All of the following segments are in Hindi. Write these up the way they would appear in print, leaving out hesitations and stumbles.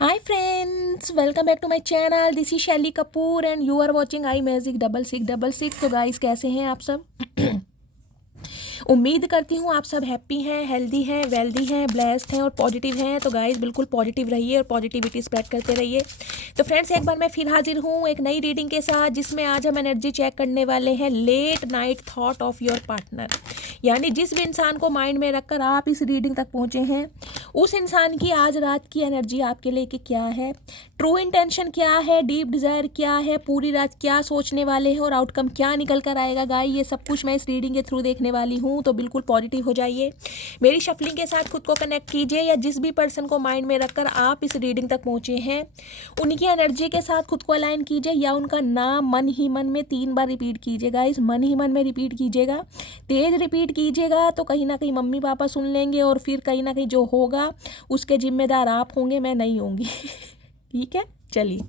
Hi friends, welcome back to my channel. This is Shelly Kapoor and you are watching I Magic 6666. तो गाइस कैसे हैं आप सब? उम्मीद करती हूँ आप सब हैप्पी हैं, हेल्दी हैं, वेल्दी हैं, ब्लेस्ड हैं और पॉजिटिव हैं। तो गाइस बिल्कुल पॉजिटिव रहिए और पॉजिटिविटी स्प्रेड करते रहिए। तो फ्रेंड्स एक बार मैं फिर हाजिर हूँ एक नई रीडिंग के साथ, जिसमें आज हम एनर्जी चेक करने वाले हैं late night thought of your partner. यानी जिस भी इंसान को माइंड में रखकर आप इस रीडिंग तक पहुँचे हैं, उस इंसान की आज रात की एनर्जी आपके लेके क्या है, ट्रू इंटेंशन क्या है, डीप डिज़ायर क्या है, पूरी रात क्या सोचने वाले हैं और आउटकम क्या निकल कर आएगा। गाइस ये सब कुछ मैं इस रीडिंग के थ्रू देखने वाली हूँ, तो बिल्कुल पॉजिटिव हो जाइए। मेरी शफलिंग के साथ खुद को कनेक्ट कीजिए, या जिस भी पर्सन को माइंड में रखकर आप इस रीडिंग तक पहुँचे हैं उनकी एनर्जी के साथ खुद को अलाइन कीजिए, या उनका नाम मन ही मन में 3 बार रिपीट कीजिए। गाइस मन ही मन में रिपीट कीजिएगा, तेज रिपीट कीजिएगा, तो कहीं ना कहीं मम्मी पापा सुन लेंगे और फिर कहीं ना कहीं जो होगा उसके जिम्मेदार आप होंगे, मैं नहीं होंगी। ठीक है, चलिए।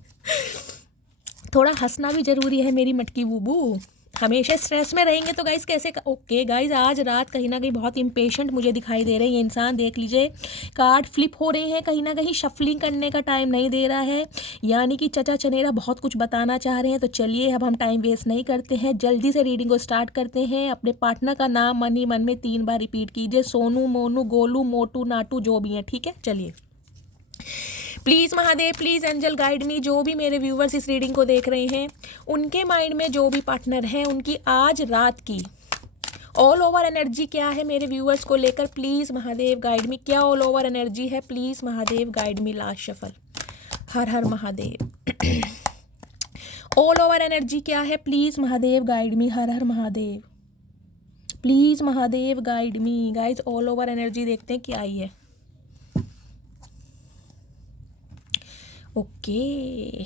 थोड़ा हंसना भी जरूरी है मेरी मटकी बूबू, हमेशा स्ट्रेस में रहेंगे तो गाइस कैसे। ओके गाइस, आज रात कहीं ना कहीं बहुत इम्पेशेंट मुझे दिखाई दे रहे हैं ये इंसान। देख लीजिए कार्ड फ्लिप हो रहे हैं, कहीं ना कहीं शफलिंग करने का टाइम नहीं दे रहा है, यानी कि चचा चनेरा बहुत कुछ बताना चाह रहे हैं। तो चलिए अब हम टाइम वेस्ट नहीं करते हैं, जल्दी से रीडिंग को स्टार्ट करते हैं। अपने पार्टनर का नाम मन ही मन में 3 बार रिपीट कीजिए, सोनू, मोनू, गोलू, मोटू, नाटू, जो भी हैं। ठीक है, चलिए। Please Mahadev, please angel guide me. जो भी मेरे व्यूवर्स इस रीडिंग को देख रहे हैं, उनके माइंड में जो भी पार्टनर हैं, उनकी आज रात की ऑल ओवर एनर्जी क्या है मेरे व्यूवर्स को लेकर। प्लीज़ महादेव गाइड मी, क्या ऑल ओवर एनर्जी है? Please Mahadev guide me. Last shuffle. हर हर महादेव। ऑल ओवर एनर्जी क्या है? Please Mahadev guide me. हर हर Mahadev. Please Mahadev guide me. Guys all over energy देखते हैं क्या आई है। ओके,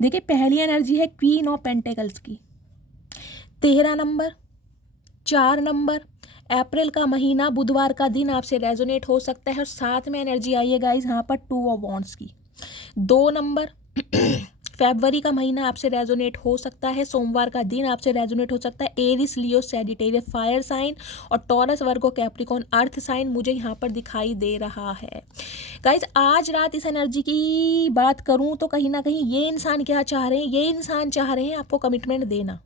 देखिए पहली एनर्जी है क्वीन ऑफ पेंटेकल्स की। 13 नंबर, 4 नंबर, अप्रैल का महीना, बुधवार का दिन आपसे रेजोनेट हो सकता है। और साथ में एनर्जी आई है गाइज यहाँ पर 2 ऑफ वॉन्ड्स की। 2 नंबर, फरवरी का महीना आपसे रेजोनेट हो सकता है, सोमवार का दिन आपसे रेजोनेट हो सकता है। एरिस, लियो, सैजिटेरियस फायर साइन और टॉरस, वर्गो, कैप्रिकॉर्न अर्थ साइन मुझे यहाँ पर दिखाई दे रहा है। गाइज आज रात इस एनर्जी की बात करूँ तो कहीं ना कहीं ये इंसान क्या चाह रहे हैं? ये इंसान चाह रहे हैं आपको कमिटमेंट देना,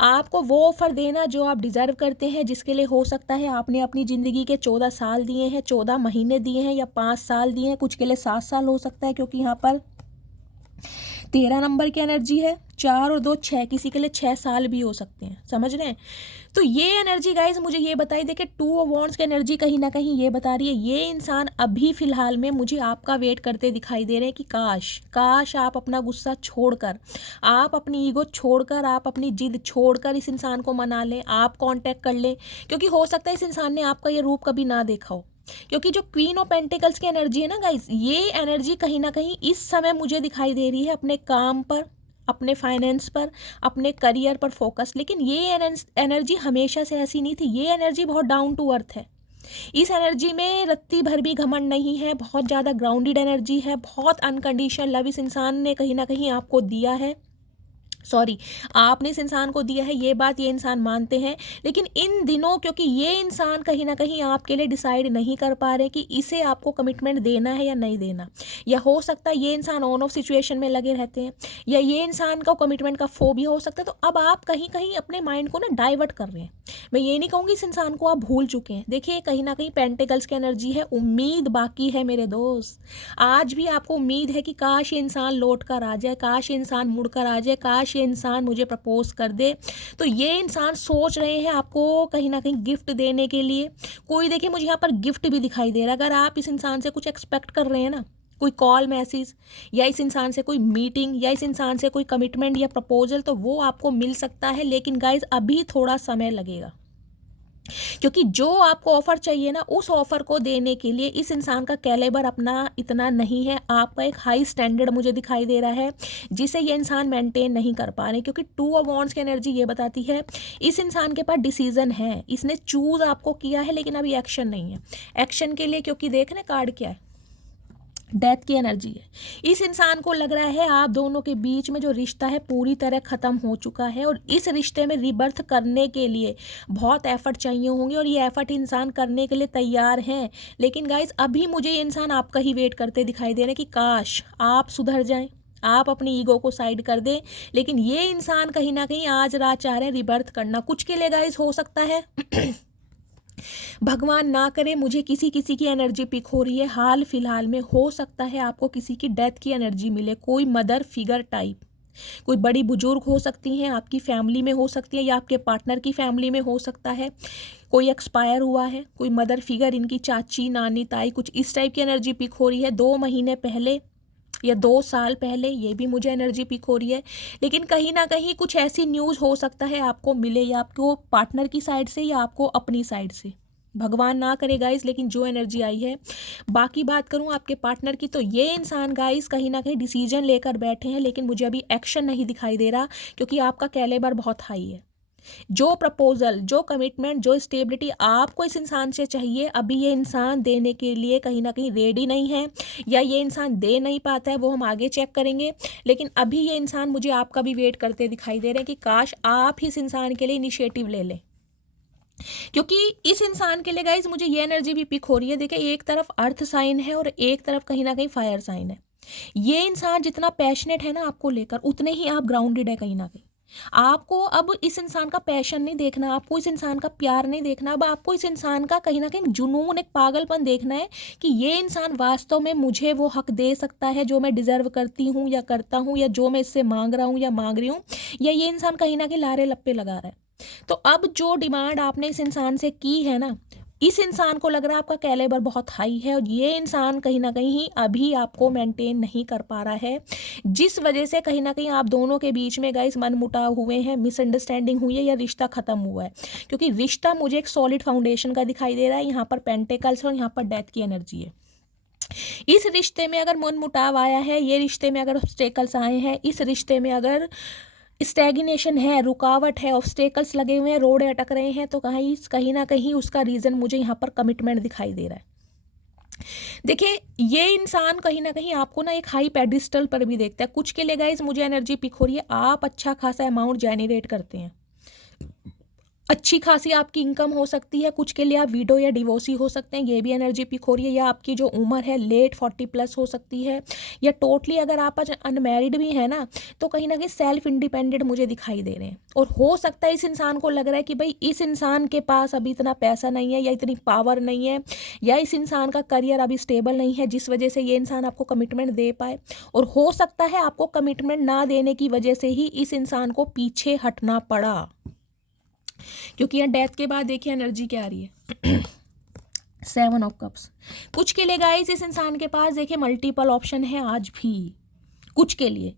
आपको वो ऑफर देना जो आप डिजर्व करते हैं, जिसके लिए हो सकता है आपने अपनी ज़िंदगी के 14 साल दिए हैं, 14 महीने दिए हैं, या 5 साल दिए हैं, कुछ के लिए 7 साल हो सकता है, क्योंकि यहाँ पर 13 नंबर की एनर्जी है। 4 और 2 6, किसी के लिए 6 साल भी हो सकते हैं, समझ रहे हैं। तो ये एनर्जी गाइज मुझे ये बताई, देखिए 2 ऑफ वॉन्ड्स की एनर्जी कहीं ना कहीं ये बता रही है ये इंसान अभी फिलहाल में मुझे आपका वेट करते दिखाई दे रहे हैं कि काश आप अपना गुस्सा छोड़कर, आप अपनी ईगो छोड़कर, आप अपनी जिद छोड़कर इस इंसान को मना लें, आप कांटेक्ट कर लें, क्योंकि हो सकता है इस इंसान ने आपका ये रूप कभी ना देखा हो। क्योंकि जो क्वीन ऑफ पेंटिकल्स की एनर्जी है ना गाइस, ये एनर्जी कहीं ना कहीं इस समय मुझे दिखाई दे रही है अपने काम पर, अपने फाइनेंस पर, अपने करियर पर फोकस। लेकिन ये एनर्जी हमेशा से ऐसी नहीं थी, ये एनर्जी बहुत डाउन टू अर्थ है। इस एनर्जी में रत्ती भर भी घमंड नहीं है, बहुत ज़्यादा ग्राउंडेड एनर्जी है, बहुत अनकंडीशनल लव इस इंसान ने कहीं ना कहीं आपको दिया है। सॉरी, आपने इस इंसान को दिया है, ये बात ये इंसान मानते हैं। लेकिन इन दिनों क्योंकि ये इंसान कहीं ना कहीं आपके लिए डिसाइड नहीं कर पा रहे कि इसे आपको कमिटमेंट देना है या नहीं देना, या हो सकता है ये इंसान ऑन ऑफ सिचुएशन में लगे रहते हैं, या ये इंसान का कमिटमेंट का फोबिया हो सकता है। तो अब आप कहीं कहीं अपने माइंड को ना डाइवर्ट कर रहे हैं। मैं ये नहीं कहूँगी इस इंसान को आप भूल चुके हैं। देखिए कहीं ना कहीं पेंटिकल्स की एनर्जी है, उम्मीद बाकी है मेरे दोस्त। आज भी आपको उम्मीद है कि काश ये इंसान लौट कर आ जाए, काश ये इंसान मुड़ कर आ जाए, काश ये इंसान मुझे प्रपोज कर दे। तो ये इंसान सोच रहे हैं आपको कहीं ना कहीं गिफ्ट देने के लिए। कोई देखिए मुझे यहाँ पर गिफ्ट भी दिखाई दे रहा है। अगर आप इस इंसान से कुछ एक्सपेक्ट कर रहे हैं ना, कोई कॉल मैसेज, या इस इंसान से कोई मीटिंग, या इस इंसान से कोई कमिटमेंट या प्रपोजल, तो वो आपको मिल सकता है। लेकिन गाइज अभी थोड़ा समय लगेगा, क्योंकि जो आपको ऑफर चाहिए ना, उस ऑफर को देने के लिए इस इंसान का कैलेबर अपना इतना नहीं है। आपका एक हाई स्टैंडर्ड मुझे दिखाई दे रहा है, जिसे ये इंसान मेंटेन नहीं कर पा रहे। क्योंकि 2 ऑफ वॉन्ड्स की एनर्जी ये बताती है इस इंसान के पास डिसीजन है, इसने चूज आपको किया है, लेकिन अभी एक्शन नहीं है। एक्शन के लिए क्योंकि देखने कार्ड क्या है, डेथ की एनर्जी है। इस इंसान को लग रहा है आप दोनों के बीच में जो रिश्ता है पूरी तरह ख़त्म हो चुका है और इस रिश्ते में रिबर्थ करने के लिए बहुत एफर्ट चाहिए होंगे और ये एफर्ट इंसान करने के लिए तैयार हैं। लेकिन गाइस अभी मुझे ये इंसान आपका ही वेट करते दिखाई दे रहे हैं कि काश आप सुधर जाएं, आप अपनी ईगो को साइड कर दें। लेकिन ये इंसान कहीं ना कहीं आज रात चाह रहे हैं रिबर्थ करना। कुछ के लिए गाइस हो सकता है भगवान ना करे मुझे किसी किसी की एनर्जी पिक हो रही है हाल फिलहाल में, हो सकता है आपको किसी की डेथ की एनर्जी मिले। कोई मदर फिगर टाइप, कोई बड़ी बुजुर्ग हो सकती हैं, आपकी फैमिली में हो सकती है या आपके पार्टनर की फैमिली में हो सकता है। कोई एक्सपायर हुआ है, कोई मदर फिगर, इनकी चाची नानी ताई, कुछ इस टाइप की एनर्जी पिक हो रही है 2 महीने पहले या 2 साल पहले, ये भी मुझे एनर्जी पिक हो रही है। लेकिन कहीं ना कहीं कुछ ऐसी न्यूज़ हो सकता है आपको मिले, या आपको पार्टनर की साइड से या आपको अपनी साइड से, भगवान ना करे गाइस, लेकिन जो एनर्जी आई है। बाकी बात करूं आपके पार्टनर की, तो ये इंसान गाइस कहीं ना कहीं डिसीजन लेकर बैठे हैं, लेकिन मुझे अभी एक्शन नहीं दिखाई दे रहा क्योंकि आपका कैलिबर बहुत हाई है। जो प्रपोजल, जो कमिटमेंट, जो स्टेबिलिटी आपको इस इंसान से चाहिए, अभी ये इंसान देने के लिए कहीं ना कहीं रेडी नहीं है, या ये इंसान दे नहीं पाता है, वो हम आगे चेक करेंगे। लेकिन अभी ये इंसान मुझे आपका भी वेट करते दिखाई दे रहे हैं कि काश आप ही इस इंसान के लिए इनिशिएटिव ले लें। क्योंकि इस इंसान के लिए गाइज मुझे ये एनर्जी भी पिक हो रही है। देखिए एक तरफ अर्थ साइन है और एक तरफ कहीं ना कहीं फायर साइन है। ये इंसान जितना पैशनेट है ना आपको लेकर, उतने ही आप ग्राउंडेड है कहीं ना कहीं। आपको अब इस इंसान का पैशन नहीं देखना, आपको इस इंसान का प्यार नहीं देखना, अब आपको इस इंसान का कहीं ना कहीं जुनून, एक पागलपन देखना है कि ये इंसान वास्तव में मुझे वो हक दे सकता है जो मैं डिजर्व करती हूँ या करता हूँ, या जो मैं इससे मांग रहा हूँ या मांग रही हूँ, या ये इंसान कहीं ना कहीं लारे लप्पे लगा रहा है। तो अब जो डिमांड आपने इस इंसान से की है ना, इस इंसान को लग रहा है आपका कैलिबर बहुत हाई है और ये इंसान कहीं ना कहीं अभी आपको मेंटेन नहीं कर पा रहा है, जिस वजह से कहीं ना कहीं आप दोनों के बीच में गाइस मनमुटाव हुए हैं, मिसअंडरस्टैंडिंग हुई है या रिश्ता खत्म हुआ है। क्योंकि रिश्ता मुझे एक सॉलिड फाउंडेशन का दिखाई दे रहा है। यहाँ पर पेंटेकल्स और यहाँ पर डेथ की एनर्जी है। इस रिश्ते में अगर मनमुटाव आया है, ये रिश्ते में अगर ऑब्स्टेकल्स आए हैं, इस रिश्ते में अगर स्टैग्नेशन है, रुकावट है, ऑब्स्टेकल्स लगे हुए हैं, रोड अटक रहे हैं, तो कहीं ना कहीं उसका रीज़न मुझे यहाँ पर कमिटमेंट दिखाई दे रहा है। देखिए ये इंसान कहीं ना कहीं आपको ना एक हाई पेडिस्टल पर भी देखता है। कुछ के लिए गाइस मुझे एनर्जी पिक हो रही है आप अच्छा खासा अमाउंट जेनरेट करते हैं, अच्छी खासी आपकी इनकम हो सकती है। कुछ के लिए आप विडो या डिवोर्सी हो सकते हैं, ये भी एनर्जी पिक हो रही है। या आपकी जो उम्र है लेट 40+ हो सकती है, या टोटली अगर आप आज अनमैरिड भी हैं ना, तो कहीं ना कहीं सेल्फ इंडिपेंडेंट मुझे दिखाई दे रहे हैं। और हो सकता है इस इंसान को लग रहा है कि भाई इस इंसान के पास अभी इतना पैसा नहीं है या इतनी पावर नहीं है, या इस इंसान का करियर अभी स्टेबल नहीं है, जिस वजह से ये इंसान आपको कमिटमेंट दे पाए। और हो सकता है आपको कमिटमेंट ना देने की वजह से ही इस इंसान को पीछे हटना पड़ा। क्योंकि यहाँ डेथ के बाद देखिए एनर्जी क्या आ रही है 7 ऑफ कप्स। कुछ के लिए गाइस इस इंसान के पास देखिए मल्टीपल ऑप्शन है आज भी। कुछ के लिए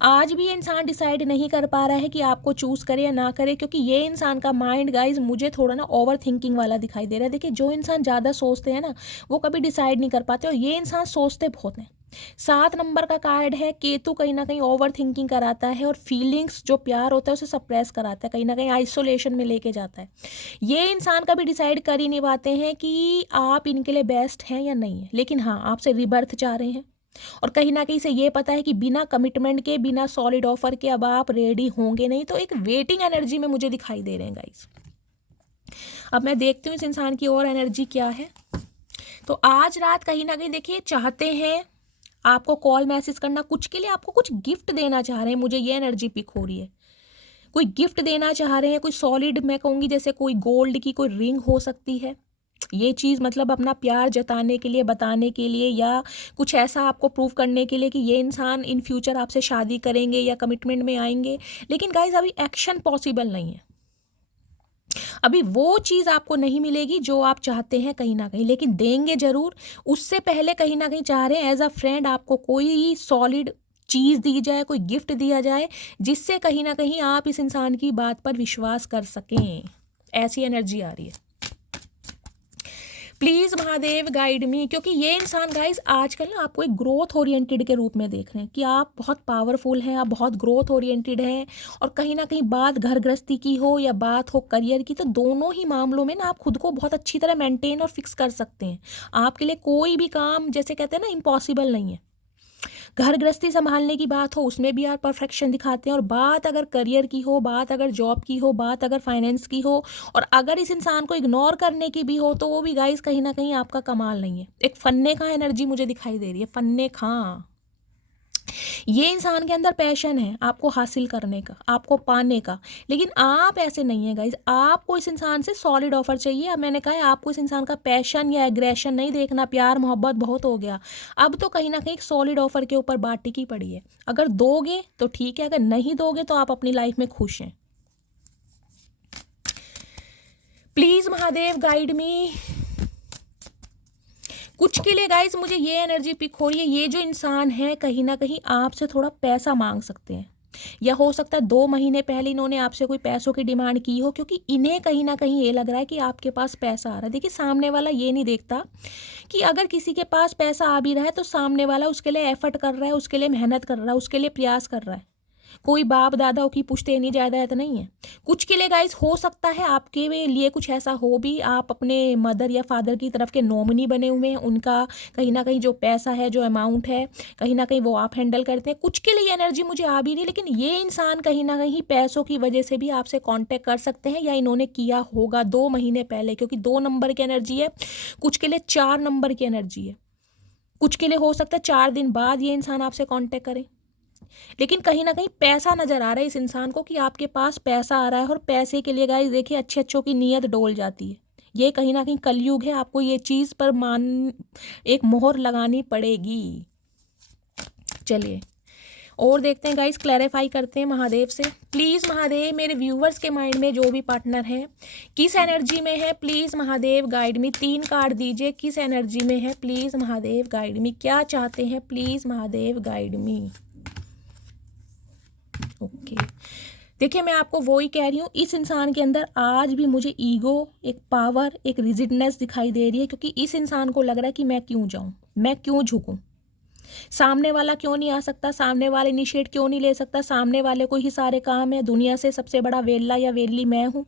आज भी ये इंसान डिसाइड नहीं कर पा रहा है कि आपको चूज़ करे या ना करे, क्योंकि ये इंसान का माइंड गाइस मुझे थोड़ा ना ओवर थिंकिंग वाला दिखाई दे रहा है। देखिए जो इंसान ज़्यादा सोचते हैं ना, वो कभी डिसाइड नहीं कर पाते, और ये इंसान सोचते बहुत हैं। 7 नंबर का कार्ड है केतु, कहीं ना कहीं ओवर थिंकिंग कराता है और फीलिंग्स, जो प्यार होता है उसे सप्रेस कराता है, कहीं ना कहीं आइसोलेशन में लेके जाता है। ये इंसान कभी डिसाइड कर ही नहीं पाते हैं कि आप इनके लिए बेस्ट हैं या नहीं है, लेकिन हाँ आपसे रिबर्थ चाह रहे हैं। और कहीं ना कहीं से ये पता है कि बिना कमिटमेंट के, बिना सॉलिड ऑफर के अब आप रेडी होंगे नहीं। तो एक वेटिंग एनर्जी में मुझे दिखाई दे रहे हैं गाइस। अब मैं देखती हूँ इस इंसान की और एनर्जी क्या है। तो आज रात कहीं ना कहीं देखिए चाहते हैं आपको कॉल मैसेज करना, कुछ के लिए आपको कुछ गिफ्ट देना चाह रहे हैं, मुझे ये एनर्जी पिक हो रही है। कोई गिफ्ट देना चाह रहे हैं, कोई सॉलिड, मैं कहूँगी जैसे कोई गोल्ड की कोई रिंग हो सकती है। ये चीज़ मतलब अपना प्यार जताने के लिए, बताने के लिए, या कुछ ऐसा आपको प्रूव करने के लिए कि ये इंसान इन फ्यूचर आपसे शादी करेंगे या कमिटमेंट में आएंगे। लेकिन गाइज अभी एक्शन पॉसिबल नहीं है, अभी वो चीज़ आपको नहीं मिलेगी जो आप चाहते हैं कहीं ना कहीं, लेकिन देंगे ज़रूर। उससे पहले कहीं ना कहीं चाह रहे हैं एज अ फ्रेंड आपको कोई सॉलिड चीज़ दी जाए, कोई गिफ्ट दिया जाए, जिससे कहीं ना कहीं आप इस इंसान की बात पर विश्वास कर सकें। ऐसी एनर्जी आ रही है। प्लीज महादेव गाइड मी, क्योंकि ये इंसान गाइस आजकल ना आपको एक ग्रोथ ओरिएंटेड के रूप में देख रहे हैं कि आप बहुत पावरफुल हैं, आप बहुत ग्रोथ ओरिएंटेड हैं, और कहीं ना कहीं बात घर गृहस्थी की हो या बात हो करियर की, तो दोनों ही मामलों में ना आप खुद को बहुत अच्छी तरह मेंटेन और फिक्स कर सकते हैं। आपके लिए कोई भी काम, जैसे कहते हैं ना, इम्पॉसिबल नहीं है। घर गृहस्थी संभालने की बात हो उसमें भी आप परफेक्शन दिखाते हैं, और बात अगर करियर की हो, बात अगर जॉब की हो, बात अगर फाइनेंस की हो, और अगर इस इंसान को इग्नोर करने की भी हो, तो वो भी गाइस कहीं ना कहीं आपका कमाल नहीं है। एक फन्ने का एनर्जी मुझे दिखाई दे रही है, फन्ने खां। ये इंसान के अंदर पैशन है आपको हासिल करने का, आपको पाने का, लेकिन आप ऐसे नहीं है गाइज। आपको इस इंसान से सॉलिड ऑफर चाहिए। अब मैंने कहा है आपको इस इंसान का पैशन या एग्रेशन नहीं देखना, प्यार मोहब्बत बहुत हो गया, अब तो कहीं ना कहीं एक सॉलिड ऑफर के ऊपर बात टिकी पड़ी है। अगर दोगे तो ठीक है, अगर नहीं दोगे तो आप अपनी लाइफ में खुश हैं। प्लीज महादेव गाइड मी। कुछ के लिए गाइस मुझे ये एनर्जी पिक हो रही है, ये जो इंसान है कहीं ना कहीं आपसे थोड़ा पैसा मांग सकते हैं, या हो सकता है 2 महीने पहले इन्होंने आपसे कोई पैसों की डिमांड की हो, क्योंकि इन्हें कहीं ना कहीं ये लग रहा है कि आपके पास पैसा आ रहा है। देखिए सामने वाला ये नहीं देखता कि अगर किसी के पास पैसा आ भी रहा है तो सामने वाला उसके लिए एफर्ट कर रहा है, उसके लिए मेहनत कर रहा है, उसके लिए प्रयास कर रहा है। कोई बाप दादाओं की पुश्तैनी जायदाद नहीं है। कुछ के लिए गाइस हो सकता है आपके लिए कुछ ऐसा हो भी, आप अपने मदर या फादर की तरफ के नॉमिनी बने हुए हैं, उनका कहीं ना कहीं जो पैसा है, जो अमाउंट है, कहीं ना कहीं वो आप हैंडल करते हैं। कुछ के लिए एनर्जी मुझे आ भी रही, लेकिन ये इंसान कहीं ना कहीं पैसों की वजह से भी आपसे कांटेक्ट कर सकते हैं, या इन्होंने किया होगा 2 महीने पहले, क्योंकि 2 नंबर की एनर्जी है। कुछ के लिए 4 नंबर की एनर्जी है। कुछ के लिए हो सकता है 4 दिन बाद ये इंसान आपसे कांटेक्ट करे, लेकिन कहीं ना कहीं पैसा नजर आ रहा है इस इंसान को कि आपके पास पैसा आ रहा है, और पैसे के लिए गाइस देखिए अच्छे अच्छों की नीयत डोल जाती है। ये कहीं ना कहीं कलयुग है, आपको ये चीज़ पर एक मोहर लगानी पड़ेगी। चलिए और देखते हैं गाइस, क्लैरिफाई करते हैं महादेव से। प्लीज़ महादेव मेरे व्यूवर्स के माइंड में जो भी पार्टनर है किस एनर्जी में है, please Mahadev guide me. 3 card दीजिए, किस एनर्जी में है, प्लीज़ महादेव गाइड मी। क्या चाहते हैं, please Mahadev guide me. Okay देखिए मैं आपको वो ही कह रही हूँ, इस इंसान के अंदर आज भी मुझे ईगो, एक पावर, एक रिजिडनेस दिखाई दे रही है, क्योंकि इस इंसान को लग रहा है कि मैं क्यों जाऊँ, मैं क्यों झुकूँ, सामने वाला क्यों नहीं आ सकता, सामने वाला इनिशिएट क्यों नहीं ले सकता, सामने वाले को ही सारे काम है, दुनिया से सबसे बड़ा वेल्ला या वेल्ली मैं हूँ,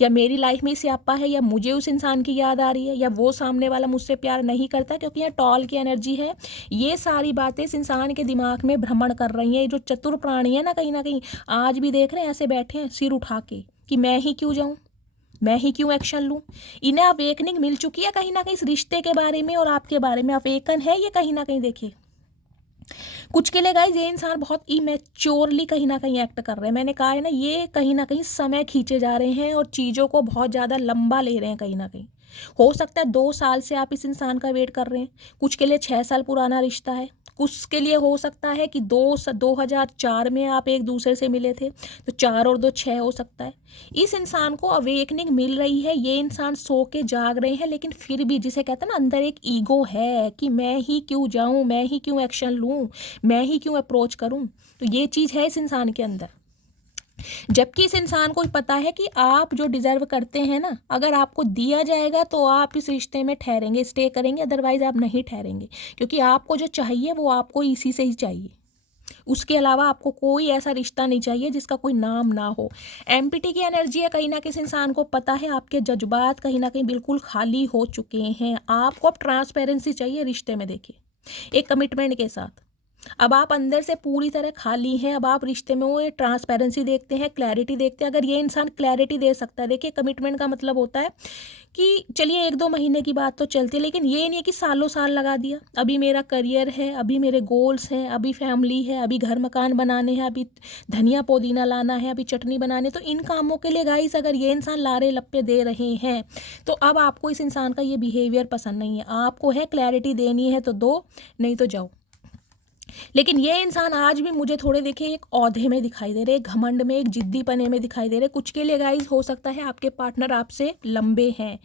या मेरी लाइफ में स्यापा है, या मुझे उस इंसान की याद आ रही है, या वो सामने वाला मुझसे प्यार नहीं करता, क्योंकि यहाँ टॉल की एनर्जी है। ये सारी बातें इस इंसान के दिमाग में भ्रमण कर रही हैं। ये जो चतुर प्राणी है ना कहीं आज भी देख रहे हैं ऐसे बैठे हैं सिर उठा के कि मैं ही क्यों जाऊँ, मैं ही क्यों एक्शन लूँ। इन्हें अवेकनिंग मिल चुकी है कहीं ना कहीं इस रिश्ते के बारे में, और आपके बारे में अवेकन है ये कहीं ना कहीं। देखिए कुछ के लिए गाइज ये इंसान बहुत इमेच्योरली कहीं ना कहीं एक्ट कर रहे हैं। मैंने कहा है ना, ये कहीं ना कहीं समय खींचे जा रहे हैं और चीज़ों को बहुत ज़्यादा लंबा ले रहे हैं कहीं ना कहीं। हो सकता है 2 साल से आप इस इंसान का वेट कर रहे हैं, कुछ के लिए 6 साल पुराना रिश्ता है, कुछ के लिए हो सकता है कि 2004 में आप एक दूसरे से मिले थे, तो 4 और 2 6 हो सकता है। इस इंसान को अवेकनिंग मिल रही है, ये इंसान सो के जाग रहे हैं, लेकिन फिर भी जिसे कहते हैं ना अंदर एक ईगो है कि मैं ही क्यों जाऊं, मैं ही क्यों एक्शन लूं, मैं ही क्यों अप्रोच करूं। तो ये चीज़ है इस इंसान के अंदर। जबकि इस इंसान को पता है कि आप जो डिजर्व करते हैं ना, अगर आपको दिया जाएगा तो आप इस रिश्ते में ठहरेंगे, स्टे करेंगे, अदरवाइज आप नहीं ठहरेंगे, क्योंकि आपको जो चाहिए वो आपको इसी से ही चाहिए। उसके अलावा आपको कोई ऐसा रिश्ता नहीं चाहिए जिसका कोई नाम ना हो। एम्पिटी की एनर्जी है, कहीं ना किसी इंसान को पता है आपके जज्बात कहीं ना कहीं बिल्कुल खाली हो चुके हैं। आपको अब ट्रांसपेरेंसी चाहिए रिश्ते में। देखिए एक कमिटमेंट के साथ अब आप अंदर से पूरी तरह खाली हैं। अब आप रिश्ते में वो ट्रांसपेरेंसी देखते हैं, क्लैरिटी देखते हैं। अगर ये इंसान क्लैरिटी दे सकता है, देखिए कमिटमेंट का मतलब होता है कि चलिए 1-2 महीने की बात तो चलती है, लेकिन ये नहीं है कि सालों साल लगा दिया। अभी मेरा करियर है, अभी मेरे गोल्स हैं, अभी फैमिली है, अभी घर मकान बनाने हैं, अभी धनिया पुदीना लाना है, अभी चटनी बनाने। तो इन कामों के लिए गाइस अगर ये इंसान लारे लप्पे दे रहे हैं तो अब आपको इस इंसान का ये बिहेवियर पसंद नहीं है। आपको है क्लैरिटी देनी है तो दो, नहीं तो जाओ। लेकिन ये इंसान आज भी मुझे थोड़े देखिए एक औधे में दिखाई दे रहे, एक घमंड में, एक जिद्दी पने में दिखाई दे रहे। कुछ के लिए गाइस हो सकता है आपके पार्टनर आपसे लंबे हैं,